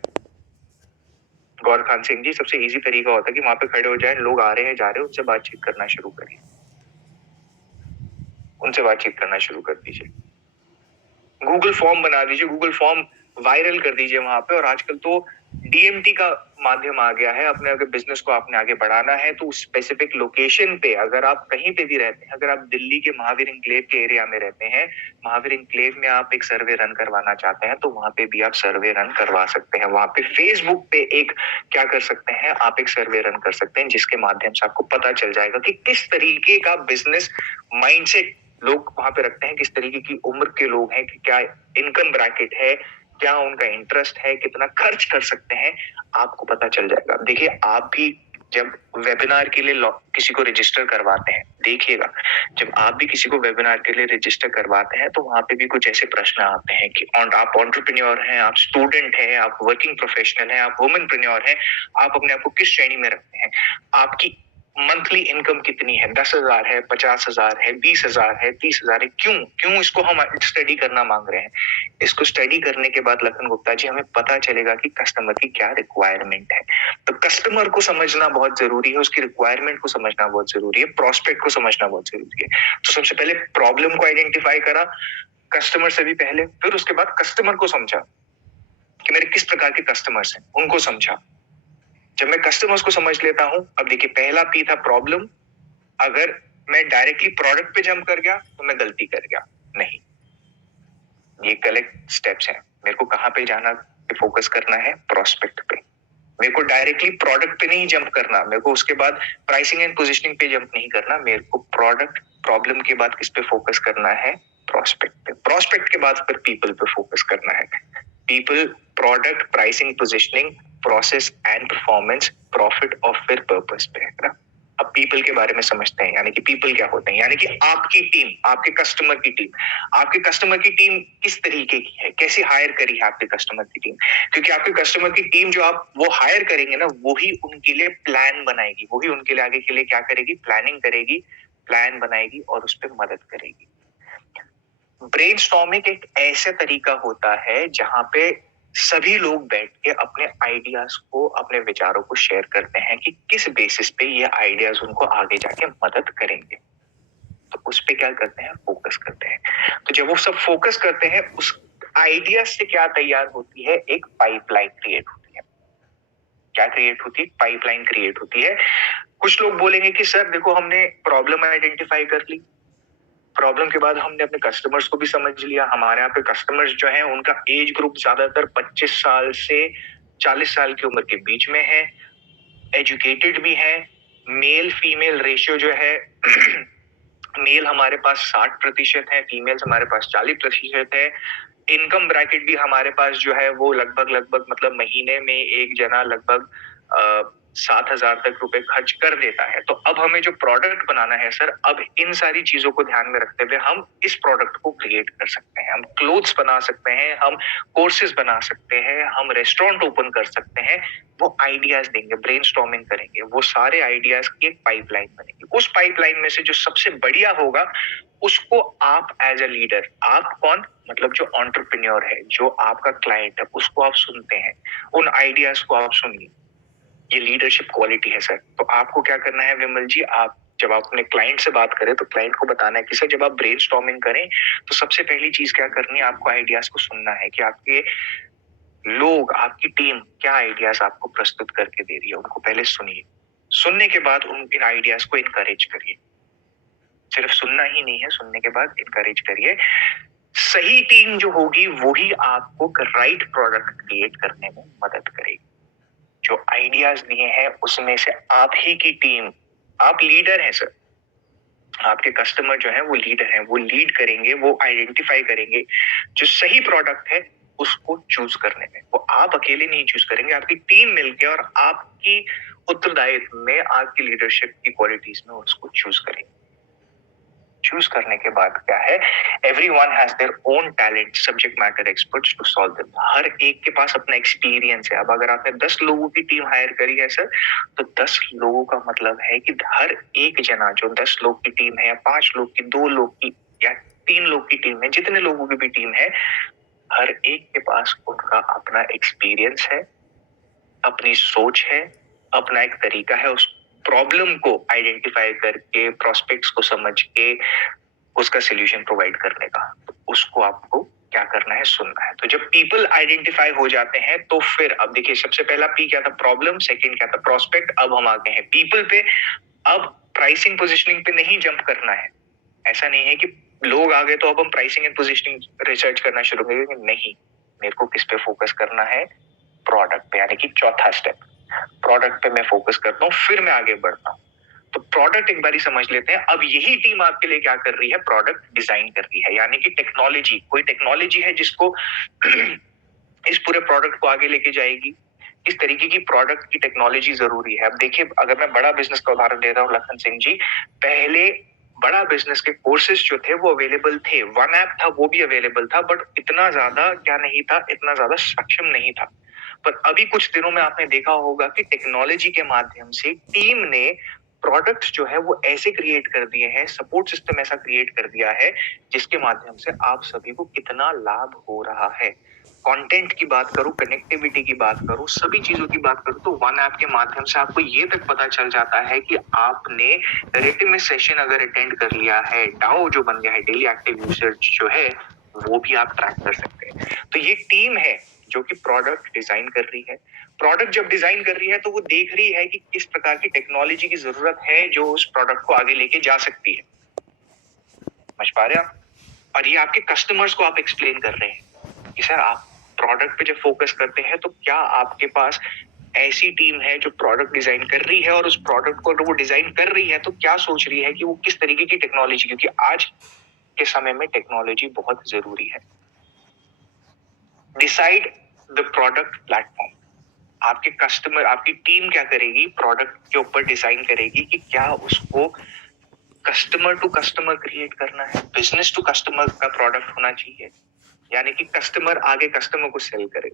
गौर खान सिंह जी, सबसे इजी तरीका होता है कि वहां पे खड़े हो जाए, लोग आ रहे हैं जा रहे हैं, उनसे बातचीत करना शुरू करिए, उनसे बातचीत करना शुरू कर दीजिए, गूगल फॉर्म बना दीजिए, गूगल फॉर्म वायरल कर दीजिए वहां पे। और आजकल तो डीएमटी का माध्यम आ गया है, अपने अगर बिजनेस को आपने आगे बढ़ाना है तो उस स्पेसिफिक लोकेशन पे, अगर आप कहीं पे भी रहते हैं, अगर आप दिल्ली के महावीर एन्क्लेव के एरिया में रहते हैं, महावीर एन्क्लेव में आप एक सर्वे रन करवाना चाहते हैं तो वहां पे भी आप सर्वे रन करवा सकते हैं। वहां पे फेसबुक पे एक क्या कर सकते हैं, आप एक सर्वे रन कर सकते हैं जिसके माध्यम से आपको पता चल जाएगा कि किस तरीके का बिजनेस माइंडसेट लोग वहां पे रखते हैं, किस तरीके की उम्र के लोग हैं, कि क्या इनकम ब्रैकेट है, क्या उनका इंटरेस्ट है, कितना खर्च कर सकते हैं, आपको पता चल जाएगा। देखिए, आप भी जब वेबिनार के लिए किसी को रजिस्टर करवाते हैं, देखिएगा, जब आप भी किसी को वेबिनार के लिए रजिस्टर करवाते हैं तो वहां पे भी कुछ ऐसे प्रश्न आते हैं कि आप एंटरप्रेन्योर हैं, आप स्टूडेंट हैं, आप वर्किंग प्रोफेशनल हैं, आप वुमेनप्रेन्योर हैं, आप अपने आप को किस श्रेणी में रखते हैं, आपकी मंथली इनकम कितनी है, 10,000 है, 50,000 है, 20,000 है, 30,000 है, क्यों इसको हम स्टडी करना मांग रहे हैं। इसको स्टडी करने के बाद लखन गुप्ता जी हमें पता चलेगा कि कस्टमर की क्या रिक्वायरमेंट है। तो कस्टमर को समझना बहुत जरूरी है, उसकी रिक्वायरमेंट को समझना बहुत जरूरी है, प्रोस्पेक्ट को समझना बहुत जरूरी है। तो सबसे पहले प्रॉब्लम को आइडेंटिफाई करा कस्टमर से भी पहले, फिर उसके बाद कस्टमर को समझा कि मेरे किस प्रकार के कस्टमर्स हैं, उनको समझा। जब मैं कस्टमर्स को समझ लेता हूं, अब देखिए पहला पी था प्रॉब्लम, अगर मैं डायरेक्टली प्रोडक्ट पे जंप कर गया तो मैं गलती कर गया, नहीं, ये कलेक्ट स्टेप्स हैं। मेरे को कहाँ पे जाना, फोकस करना है, प्रोस्पेक्ट पे। मेरे को डायरेक्टली प्रोडक्ट पे नहीं जंप करना, मेरे को उसके बाद प्राइसिंग एंड पोजीशनिंग पे जंप नहीं करना, मेरे को प्रोडक्ट प्रॉब्लम के बाद किस पे फोकस करना है, प्रोस्पेक्ट पे। प्रोस्पेक्ट के बाद फिर पीपल पे फोकस करना है, people, product, pricing, positioning, process and performance, profit और फिर पर्पस पे है ना। अब पीपल के बारे में समझते हैं, यानी कि पीपल क्या होते हैं, यानी कि आपकी टीम, आपके कस्टमर की टीम, आपके कस्टमर की टीम किस तरीके की है, कैसे हायर करी है आपके कस्टमर की टीम, क्योंकि आपके कस्टमर की टीम जो आप वो हायर करेंगे ना, वही उनके लिए प्लान बनाएगी, वही उनके लिए आगे के लिए क्या करेगी, प्लानिंग करेगी, प्लान बनाएगी और उस पर मदद करेगी। ब्रेनस्टॉर्मिंग एक ऐसा तरीका होता है जहां पे सभी लोग बैठ के अपने आइडियाज को, अपने विचारों को शेयर करते हैं कि किस बेसिस पे ये आइडियाज उनको आगे जाके मदद करेंगे। तो उस पे क्या करते हैं, फोकस करते हैं। तो जब वो सब फोकस करते हैं, उस आइडिया से क्या तैयार होती है, एक पाइपलाइन क्रिएट होती है। क्या क्रिएट होती है, पाइपलाइन क्रिएट होती है। कुछ लोग बोलेंगे कि सर देखो, हमने प्रॉब्लम आइडेंटिफाई कर ली, प्रॉब्लम के बाद हमने अपने कस्टमर्स को भी समझ लिया, हमारे यहाँ पे कस्टमर्स जो हैं उनका एज ग्रुप ज्यादातर 25 साल से 40 साल की उम्र के बीच में है, एजुकेटेड भी है, मेल फीमेल रेशियो जो है मेल हमारे पास 60% है, फीमेल्स हमारे पास 40% है, इनकम ब्रैकेट भी हमारे पास जो है वो लगभग मतलब महीने में एक जना लगभग 7,000 तक रुपए खर्च कर देता है। तो अब हमें जो प्रोडक्ट बनाना है सर, अब इन सारी चीजों को ध्यान में रखते हुए हम इस प्रोडक्ट को क्रिएट कर सकते हैं, हम क्लोथ्स बना सकते हैं, हम कोर्सेज बना सकते हैं, हम रेस्टोरेंट ओपन कर सकते हैं। वो आइडियाज देंगे, ब्रेनस्टॉर्मिंग करेंगे, वो सारे आइडियाज की एक पाइपलाइन बनेगी। उस पाइपलाइन में से जो सबसे बढ़िया होगा उसको आप एज अ लीडर, आप कौन, मतलब जो एंटरप्रेन्योर है, जो आपका क्लाइंट है, उसको आप सुनते हैं, उन आइडियाज को आप सुनिए, ये लीडरशिप क्वालिटी है सर। तो आपको क्या करना है विमल जी, आप जब आप अपने क्लाइंट से बात करें तो क्लाइंट को बताना है कि सर जब आप ब्रेनस्टॉर्मिंग करें तो सबसे पहली चीज क्या करनी है, आपको आइडियाज को सुनना है कि आपके लोग, आपकी टीम क्या आइडियाज आपको प्रस्तुत करके दे रही है, उनको पहले सुनिए। सुनने के बाद उन इन आइडियाज को इनकरेज करिए। सिर्फ सुनना ही नहीं है, सुनने के बाद इनकरेज करिए। सही टीम जो होगी वही आपको राइट प्रोडक्ट क्रिएट करने में मदद करेगी। जो आइडियाज दिए हैं उसमें से आप ही की टीम, आप लीडर हैं सर, आपके कस्टमर जो है वो लीडर हैं, वो लीड करेंगे, वो आइडेंटिफाई करेंगे जो सही प्रोडक्ट है उसको चूज करने में। वो आप अकेले नहीं चूज करेंगे, आपकी टीम मिलकर और आपकी उत्तरदायित्व में, आपकी लीडरशिप की क्वालिटीज में उसको चूज करेंगे। चूज करने के बाद क्या है, everyone has their own talent, subject matter experts to solve them. हर एक के पास अपना एक्सपीरियंस है। अब अगर आपने 10 लोगों की टीम हायर करी है सर, तो 10 लोगों का मतलब है कि हर एक जना, जो 10 लोग की टीम है या 5 लोग की, 2 लोग की या 3 लोग की टीम है, जितने लोगों की भी टीम है, हर एक के पास उनका अपना एक्सपीरियंस है, अपनी सोच है, अपना एक तरीका है उस प्रॉब्लम को आइडेंटिफाई करके, प्रोस्पेक्ट्स को समझ के उसका सॉल्यूशन प्रोवाइड करने का। तो उसको आपको क्या करना है, सुनना है। तो जब पीपल आइडेंटिफाई हो जाते हैं तो फिर अब देखिए, सबसे पहला पी क्या था, प्रॉब्लम, सेकंड क्या था, प्रोस्पेक्ट। अब हम आगे हैं पीपल पे। अब प्राइसिंग पोजिशनिंग पे नहीं जंप करना है। ऐसा नहीं है कि लोग आ गए तो अब हम प्राइसिंग एंड पोजिशनिंग रिसर्च करना शुरू करेंगे, नहीं। मेरे को किस पे फोकस करना है, प्रोडक्ट पे, यानी कि चौथा स्टेप, प्रोडक्ट पे मैं फोकस करता हूँ, फिर मैं आगे बढ़ता हूँ। तो प्रोडक्ट एक बारी समझ लेते हैं। अब यही टीम आपके लिए क्या कर रही है, प्रोडक्ट डिजाइन कर रही है, यानी कि टेक्नोलॉजी, कोई टेक्नोलॉजी है जिसको इस पूरे प्रोडक्ट को आगे लेके जाएगी। इस तरीके की प्रोडक्ट की टेक्नोलॉजी जरूरी है। अब देखिए, अगर मैं बड़ा बिजनेस का उदाहरण दे रहा हूँ लखन सिंह जी, पहले बड़ा बिजनेस के कोर्सेज जो थे वो अवेलेबल थे, वन ऐप था वो भी अवेलेबल था, बट इतना ज्यादा क्या नहीं था, इतना ज्यादा सक्षम नहीं था। पर अभी कुछ दिनों में आपने देखा होगा कि टेक्नोलॉजी के माध्यम से टीम ने प्रोडक्ट्स जो है वो ऐसे क्रिएट कर दिए हैं, सपोर्ट सिस्टम ऐसा क्रिएट कर दिया है जिसके माध्यम से आप सभी को कितना लाभ हो रहा है। कंटेंट की बात करूं, कनेक्टिविटी की बात करूं, सभी चीजों की बात करूं, तो वन ऐप के माध्यम से आपको ये तक पता चल जाता है कि आपने रेटिमस सेशन अगर अटेंड कर लिया है, डाओ जो बन गया है, डेली एक्टिव यूजर जो है, वो भी आप ट्रैक कर सकते हैं। तो ये टीम है जो कि प्रोडक्ट डिजाइन कर रही है। प्रोडक्ट जब डिजाइन कर रही है तो वो देख रही है कि किस प्रकार की टेक्नोलॉजी की जरूरत है जो उस प्रोडक्ट को आगे लेके जा सकती है। समझ पा रहे हैं आप? और ये आपके कस्टमर्स को आप एक्सप्लेन कर रहे हैं कि सर आप प्रोडक्ट पे जब फोकस करते हैं तो क्या आपके पास ऐसी टीम है जो प्रोडक्ट डिजाइन कर रही है, और उस प्रोडक्ट को अगर वो डिजाइन कर रही है तो क्या सोच रही है कि वो किस तरीके की टेक्नोलॉजी, क्योंकि आज के समय में टेक्नोलॉजी बहुत जरूरी है। Decide the product platform. आपके कस्टमर, आपकी टीम क्या करेगी, प्रोडक्ट के ऊपर डिसाइन करेगी कि क्या उसको कस्टमर टू कस्टमर क्रिएट करना है, बिजनेस टू कस्टमर का प्रोडक्ट होना चाहिए, यानी कि कस्टमर आगे कस्टमर को सेल करे।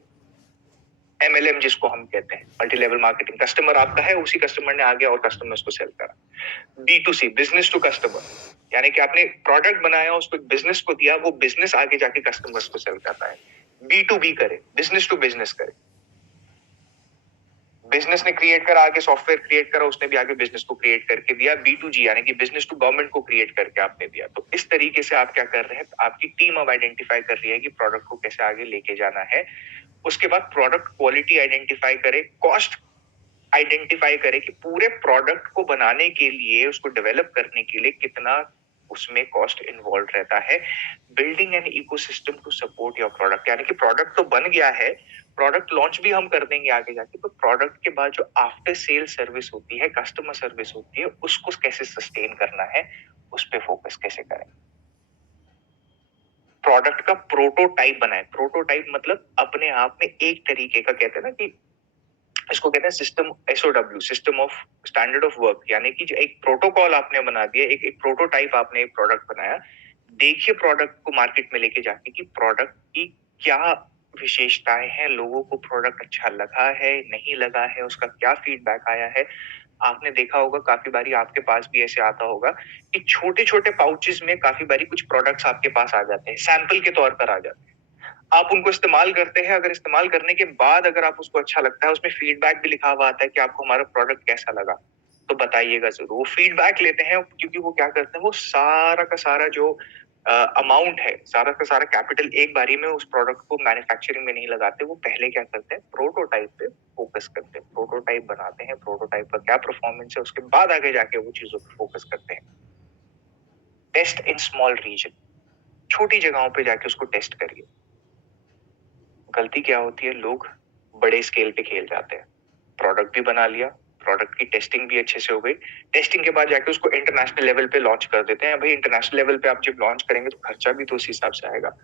MLM जिसको हम कहते हैं, मल्टी लेवल मार्केटिंग। कस्टमर आपका है, उसी कस्टमर ने आगे और कस्टमर्स को सेल करा। B2C, बिजनेस टू कस्टमर, यानी कि आपने प्रोडक्ट बनाया, उसको बिजनेस को दिया, वो बिजनेस आगे जाके कस्टमर्स को सेल करता है। B2B करे, बिजनेस टू बिजनेस करे। बिजनेस ने क्रिएट करा, आगे सॉफ्टवेयर क्रिएट करा, उसने भी आगे बिजनेस को क्रिएट करके दिया। B2G यानी कि बिजनेस टू गवर्नमेंट को क्रिएट करके आपने दिया। तो इस तरीके से आप क्या कर रहे हैं, आपकी टीम अब आइडेंटिफाई कर रही है कि प्रोडक्ट को कैसे आगे लेके जाना है। उसके बाद प्रोडक्ट क्वालिटी आइडेंटिफाई करे, कॉस्ट आइडेंटिफाई करे कि पूरे प्रोडक्ट को बनाने के लिए, उसको डेवलप करने के लिए कितना उसमें कॉस्ट इन्वॉल्व रहता है। Building an ecosystem to support your product, यानी कि प्रोडक्ट तो बन गया है, प्रोडक्ट लॉन्च भी हम कर देंगे आगे जाके, तो प्रोडक्ट के बाद जो आफ्टर सेल सर्विस होती है, कस्टमर सर्विस होती है, उसको कैसे सस्टेन करना है, उस पे फोकस कैसे करें। प्रोडक्ट का प्रोटोटाइप बनाए। प्रोटोटाइप मतलब अपने आप में एक तरीके का, कहते हैं ना कि इसको कहते हैं system, SOW, system of standard of work, यानी कि जो एक प्रोटोकॉल आपने बना दिया, एक प्रोटोटाइप आपने एक प्रोडक्ट बनाया। देखिए प्रोडक्ट को मार्केट में लेके जाके कि प्रोडक्ट की क्या विशेषताएं हैं, लोगों को प्रोडक्ट अच्छा लगा है, नहीं लगा है, उसका क्या फीडबैक आया है। आपने देखा होगा काफी बारी, आपके पास भी ऐसे आता होगा कि छोटे छोटे पाउचेस में काफी बारी कुछ प्रोडक्ट्स आपके पास आ जाते हैं, सैंपल के तौर पर आ जाते हैं। आप उनको इस्तेमाल करते हैं, अगर इस्तेमाल करने के बाद अगर आप उसको अच्छा लगता है, उसमें फीडबैक भी लिखा हुआ आता है कि आपको हमारा प्रोडक्ट कैसा लगा, तो बताइएगा जरूर। वो फीडबैक लेते हैं क्योंकि वो क्या करते हैं, वो सारा का सारा जो अमाउंट है, सारा का सारा कैपिटल एक बारी में उस प्रोडक्ट को मैन्युफैक्चरिंग में नहीं लगाते। वो पहले क्या करते हैं, प्रोटोटाइप पे फोकस करते हैं, प्रोटोटाइप बनाते हैं, प्रोटोटाइप का क्या परफॉर्मेंस है, उसके बाद आगे जाके वो चीजों पे फोकस करते हैं। टेस्ट इन स्मॉल रीजन, छोटी जगहों पे जाके उसको टेस्ट करिए। गलती क्या होती है, लोग बड़े स्केल पे खेल जाते हैं, प्रोडक्ट भी बना लिया, प्रोडक्ट की टेस्टिंग भी अच्छे से हो गई, टेस्टिंग के बाद जाके उसको इंटरनेशनल लेवल पे लॉन्च कर देते हैं। भाई इंटरनेशनल लेवल पे आप जब लॉन्च करेंगे तो खर्चा भी तो उस हिसाब से आएगा।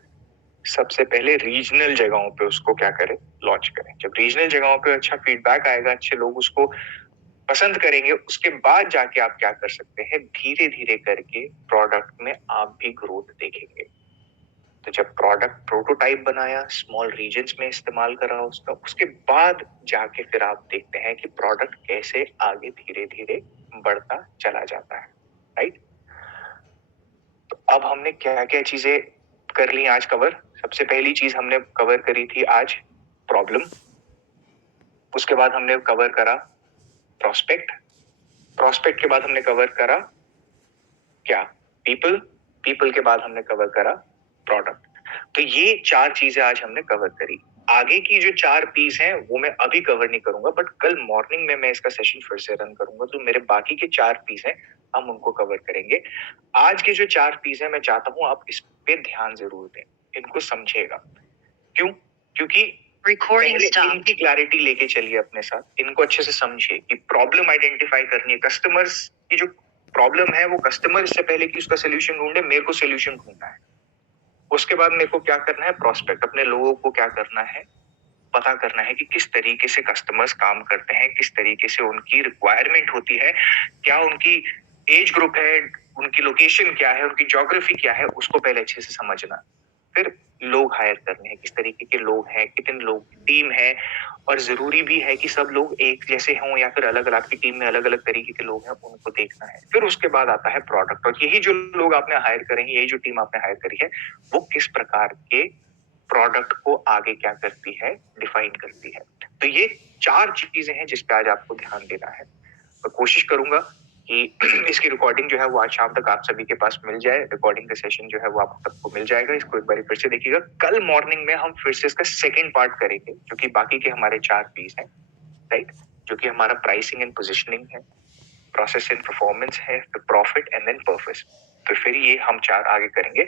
सबसे पहले रीजनल जगहों पे उसको क्या करें, लॉन्च करें। जब रीजनल जगहों पे अच्छा फीडबैक आएगा, अच्छे लोग उसको पसंद करेंगे, उसके बाद जाके आप क्या कर सकते हैं, धीरे धीरे करके प्रोडक्ट में आप भी ग्रोथ देखेंगे। तो जब प्रोडक्ट प्रोटोटाइप बनाया, स्मॉल रीजन्स में इस्तेमाल करा उसका, उसके बाद जाके फिर आप देखते हैं कि प्रोडक्ट कैसे आगे धीरे धीरे बढ़ता चला जाता है, राइट। तो अब हमने क्या क्या चीजें कर ली आज कवर। सबसे पहली चीज हमने कवर करी थी आज प्रॉब्लम, उसके बाद हमने कवर करा प्रोस्पेक्ट, प्रोस्पेक्ट के बाद हमने कवर करा क्या, पीपल, पीपल के बाद हमने कवर करा प्रोडक्ट। तो ये 4 चीजें आज हमने कवर करी। आगे की जो 4 पीस हैं वो मैं अभी कवर नहीं करूंगा, बट कल मॉर्निंग में मैं इसका सेशन फिर से रन करूंगा, तो मेरे बाकी के 4 पीस हैं हम उनको कवर करेंगे। आज के जो 4 पीस हैं मैं चाहता हूं आप इस पे ध्यान जरूर दें, इनको समझिएगा। क्यों? क्योंकि पहले इनकी क्लैरिटी लेके चलिए अपने साथ, इनको अच्छे से समझिए कि प्रॉब्लम आइडेंटिफाई करनी है। कस्टमर्स की जो प्रॉब्लम है वो कस्टमर इससे पहले कि उसका सोल्यूशन ढूंढे, मेरे को सोल्यूशन ढूंढना है। उसके बाद मेरे को क्या करना है, प्रोस्पेक्ट, अपने लोगों को क्या करना है, पता करना है कि किस तरीके से कस्टमर्स काम करते हैं, किस तरीके से उनकी रिक्वायरमेंट होती है, क्या उनकी एज ग्रुप है, उनकी लोकेशन क्या है, उनकी ज्योग्राफी क्या है, उसको पहले अच्छे से समझना। फिर लोग हायर करने हैं, किस तरीके के लोग हैं, कितने लोग टीम है, और जरूरी भी है कि सब लोग एक जैसे हों या फिर अलग अलग की टीम में अलग अलग तरीके के लोग हैं, उनको देखना है। फिर उसके बाद आता है प्रोडक्ट, और यही जो लोग आपने हायर करेंगे, यही जो टीम आपने हायर करी है, वो किस प्रकार के प्रोडक्ट को आगे क्या करती है, डिफाइन करती है। तो ये 4 चीजें हैं जिस पे आज आपको ध्यान देना है। मैं कोशिश करूंगा कि इसकी रिकॉर्डिंग जो है वो आज शाम तक आप सभी के पास मिल जाए। रिकॉर्डिंग का सेशन जो है वो आप सबको मिल जाएगा, इसको एक बार फिर से देखिएगा। कल मॉर्निंग में हम फिर से इसका सेकंड पार्ट करेंगे, जो कि बाकी के हमारे 4 पीस हैं, राइट, जो कि हमारा प्राइसिंग एंड पोजिशनिंग है, प्रोसेस एंड परफॉर्मेंस है, फिर प्रॉफिट एंड देन पर्पस। तो फिर ये हम 4 आगे करेंगे।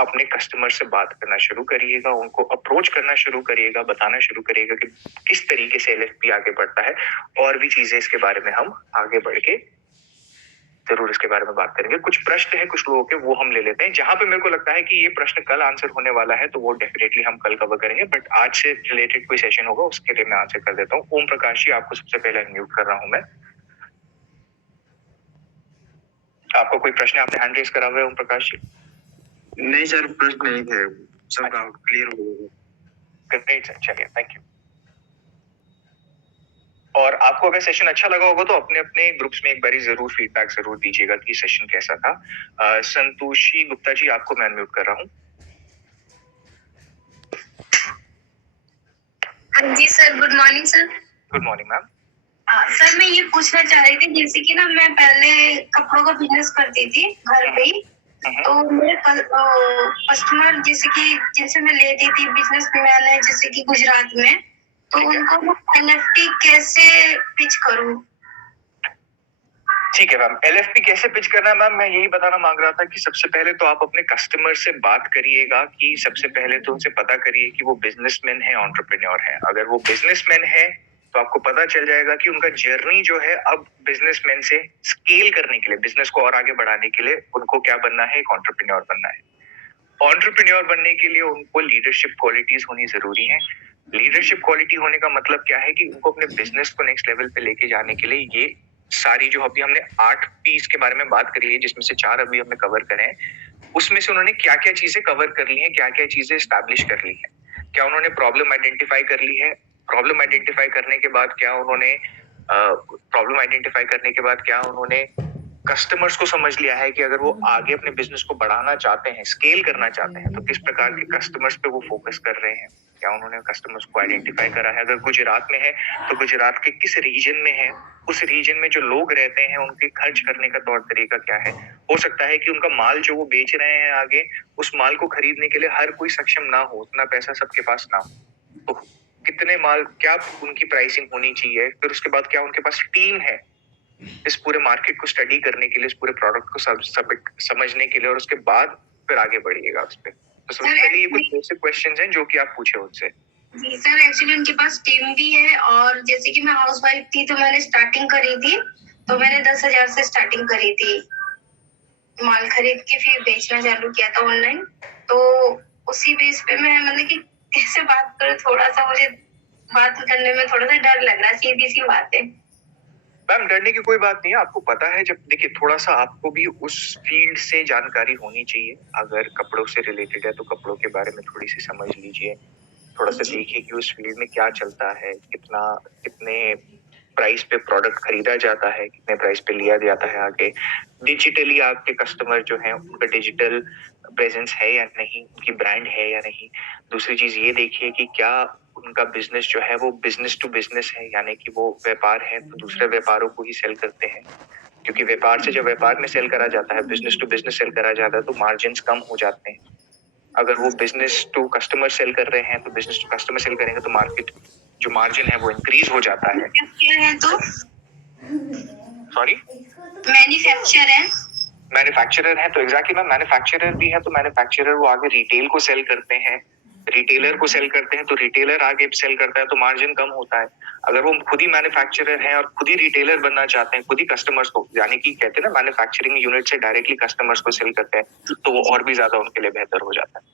अपने कस्टमर से बात करना शुरू करिएगा, उनको अप्रोच करना शुरू करिएगा, बताना शुरू करिएगा कि किस तरीके से LFP आगे बढ़ता है, और भी चीजें इसके बारे में हम आगे बढ़ के जरूर इसके बारे में बात करेंगे। कुछ प्रश्न है कुछ लोगों के, वो हम ले लेते हैं। जहां पे मेरे को लगता है कि ये प्रश्न कल आंसर होने वाला है, तो वो डेफिनेटली हम कल कवर करेंगे, बट आज से रिलेटेड कोई सेशन होगा उसके लिए मैं आंसर कर देता हूँ। ओम प्रकाश जी, आपको सबसे पहले अनम्यूट कर रहा हूँ मैं। आपको कोई प्रश्न, आपने हैंड रेज करा हुआ है ओम प्रकाश जी? नहीं सर, प्रश्न नहीं थे, सब डाउट क्लियर हो गया। ग्रेट सर, चलिए, थैंक यू। और आपको अगर सेशन अच्छा लगा होगा तो अपने अपने ग्रुप्स में एक बारी जरूर फीडबैक जरूर दीजिएगा कि सेशन कैसा था। संतोषी गुप्ता जी, आपको मैं अनम्यूट कर रहा हूँ। हाँ जी sir, good morning sir. Good morning ma'am. Sir मैं ये पूछना चाह रही थी, जैसे कि ना मैं पहले कपड़ों का बिजनेस करती थी घर पे ही, तो मेरे कस्टमर जैसे कि जिनसे मैं लेती थी बिजनेस मैन है जैसे कि गुजरात में, तो उनको मैं NFT कैसे पिच करूँ? ठीक है मैम, LFP कैसे पिच करना है मैम, मैं यही बताना मांग रहा था कि सबसे पहले तो आप अपने कस्टमर से बात करिएगा कि सबसे पहले तो उनसे पता करिए कि वो बिजनेसमैन है, एंटरप्रेन्योर है। अगर वो बिजनेसमैन है तो आपको पता चल जाएगा कि उनका जर्नी जो है अब बिजनेसमैन से स्केल करने के लिए, बिजनेस को और आगे बढ़ाने के लिए उनको क्या बनना है, एक एंटरप्रेन्योर बनना है। एंटरप्रेन्योर बनने के लिए उनको लीडरशिप क्वालिटीज होनी जरूरी है। लीडरशिप क्वालिटी होने का मतलब क्या है कि उनको अपने बिजनेस को नेक्स्ट लेवल पे लेके जाने के लिए ये सारी जो अभी हमने 8 पीस के बारे में बात करी है, जिसमें से 4 अभी हमने कवर करे हैं, उसमें से उन्होंने क्या क्या चीजें कवर कर ली हैं, क्या क्या चीजें एस्टैब्लिश कर ली हैं। क्या उन्होंने प्रॉब्लम आइडेंटिफाई कर ली है, प्रॉब्लम आइडेंटिफाई करने के बाद क्या उन्होंने कस्टमर्स को समझ लिया है कि अगर वो आगे अपने बिजनेस को बढ़ाना चाहते हैं, स्केल करना चाहते हैं, तो किस प्रकार के कस्टमर्स पे वो फोकस कर रहे हैं, क्या उन्होंने कस्टमर्स को आइडेंटिफाई करा है। अगर गुजरात में है तो गुजरात के किस रीजन में है, उस रीजन में जो लोग रहते हैं उनके खर्च करने का तौर तरीका क्या है। हो सकता है कि उनका माल जो वो बेच रहे हैं आगे, उस माल को खरीदने के लिए हर कोई सक्षम ना हो, उतना पैसा सबके पास ना हो, तो कितने माल, क्या उनकी प्राइसिंग होनी चाहिए, फिर उसके बाद क्या उनके पास टीम है इस पूरे मार्केट को स्टडी करने के लिए, इस पूरे प्रोडक्ट को समझने के लिए, और उसके बाद फिर आगे बढ़िएगा उस पर। तो सबसे पहले ये कुछ बेसिक क्वेश्चंस हैं जो कि आप पूछे उनसे। जी सर, एक्चुअली उनके पास टीम भी है, और जैसे कि मैं हाउस वाइफ थी तो मैंने स्टार्टिंग करी थी, तो मैंने 10,000 से स्टार्टिंग करी थी, माल खरीद के फिर बेचना चालू किया था ऑनलाइन। तो उसी बेस पे मैं मतलब कि कैसे बात करूं, थोड़ा सा मुझे बात करने में थोड़ा सा डर लग रहा है, सीधी सी बात है। मैम डरने की कोई बात नहीं है, आपको पता है, जब देखिए थोड़ा सा आपको भी उस फील्ड से जानकारी होनी चाहिए। अगर कपड़ों से रिलेटेड है तो कपड़ों के बारे में थोड़ी सी समझ लीजिए, थोड़ा सा देखिए कि उस फील्ड में क्या चलता है, कितने प्राइस पे प्रोडक्ट खरीदा जाता है, कितने प्राइस पे लिया जाता है आगे। डिजिटली आपके कस्टमर जो है उनका डिजिटल प्रेजेंस है या नहीं, उनकी ब्रांड है या नहीं। दूसरी चीज ये देखिए कि क्या उनका बिजनेस जो है वो बिजनेस टू बिजनेस है, यानी कि वो व्यापार है तो दूसरे व्यापारों को ही सेल करते हैं, क्योंकि व्यापार से जब व्यापार में सेल करा जाता है, बिजनेस टू बिजनेस सेल करा जाता है, तो मार्जिन कम हो जाते हैं। अगर वो बिजनेस टू कस्टमर सेल कर रहे हैं तो बिजनेस टू कस्टमर सेल करेंगे तो मार्केट जो मार्जिन है वो इंक्रीज हो जाता है। सॉरी, मैन्युफैक्चरर है तो एग्जैक्टली मैम, मैन्युफैक्चरर भी है तो मैन्युफैक्चरर वो आगे रिटेल को सेल करते हैं, रिटेलर को सेल करते हैं, तो रिटेलर आगे सेल करता है तो मार्जिन कम होता है। अगर वो खुद ही मैन्युफैक्चरर है और खुद ही रिटेलर बनना चाहते हैं, खुद ही कस्टमर्स को, यानी कि कहते हैं ना मैन्युफैक्चरिंग यूनिट से डायरेक्टली कस्टमर्स को सेल करते हैं, तो वो और भी ज्यादा उनके लिए बेहतर हो जाता है।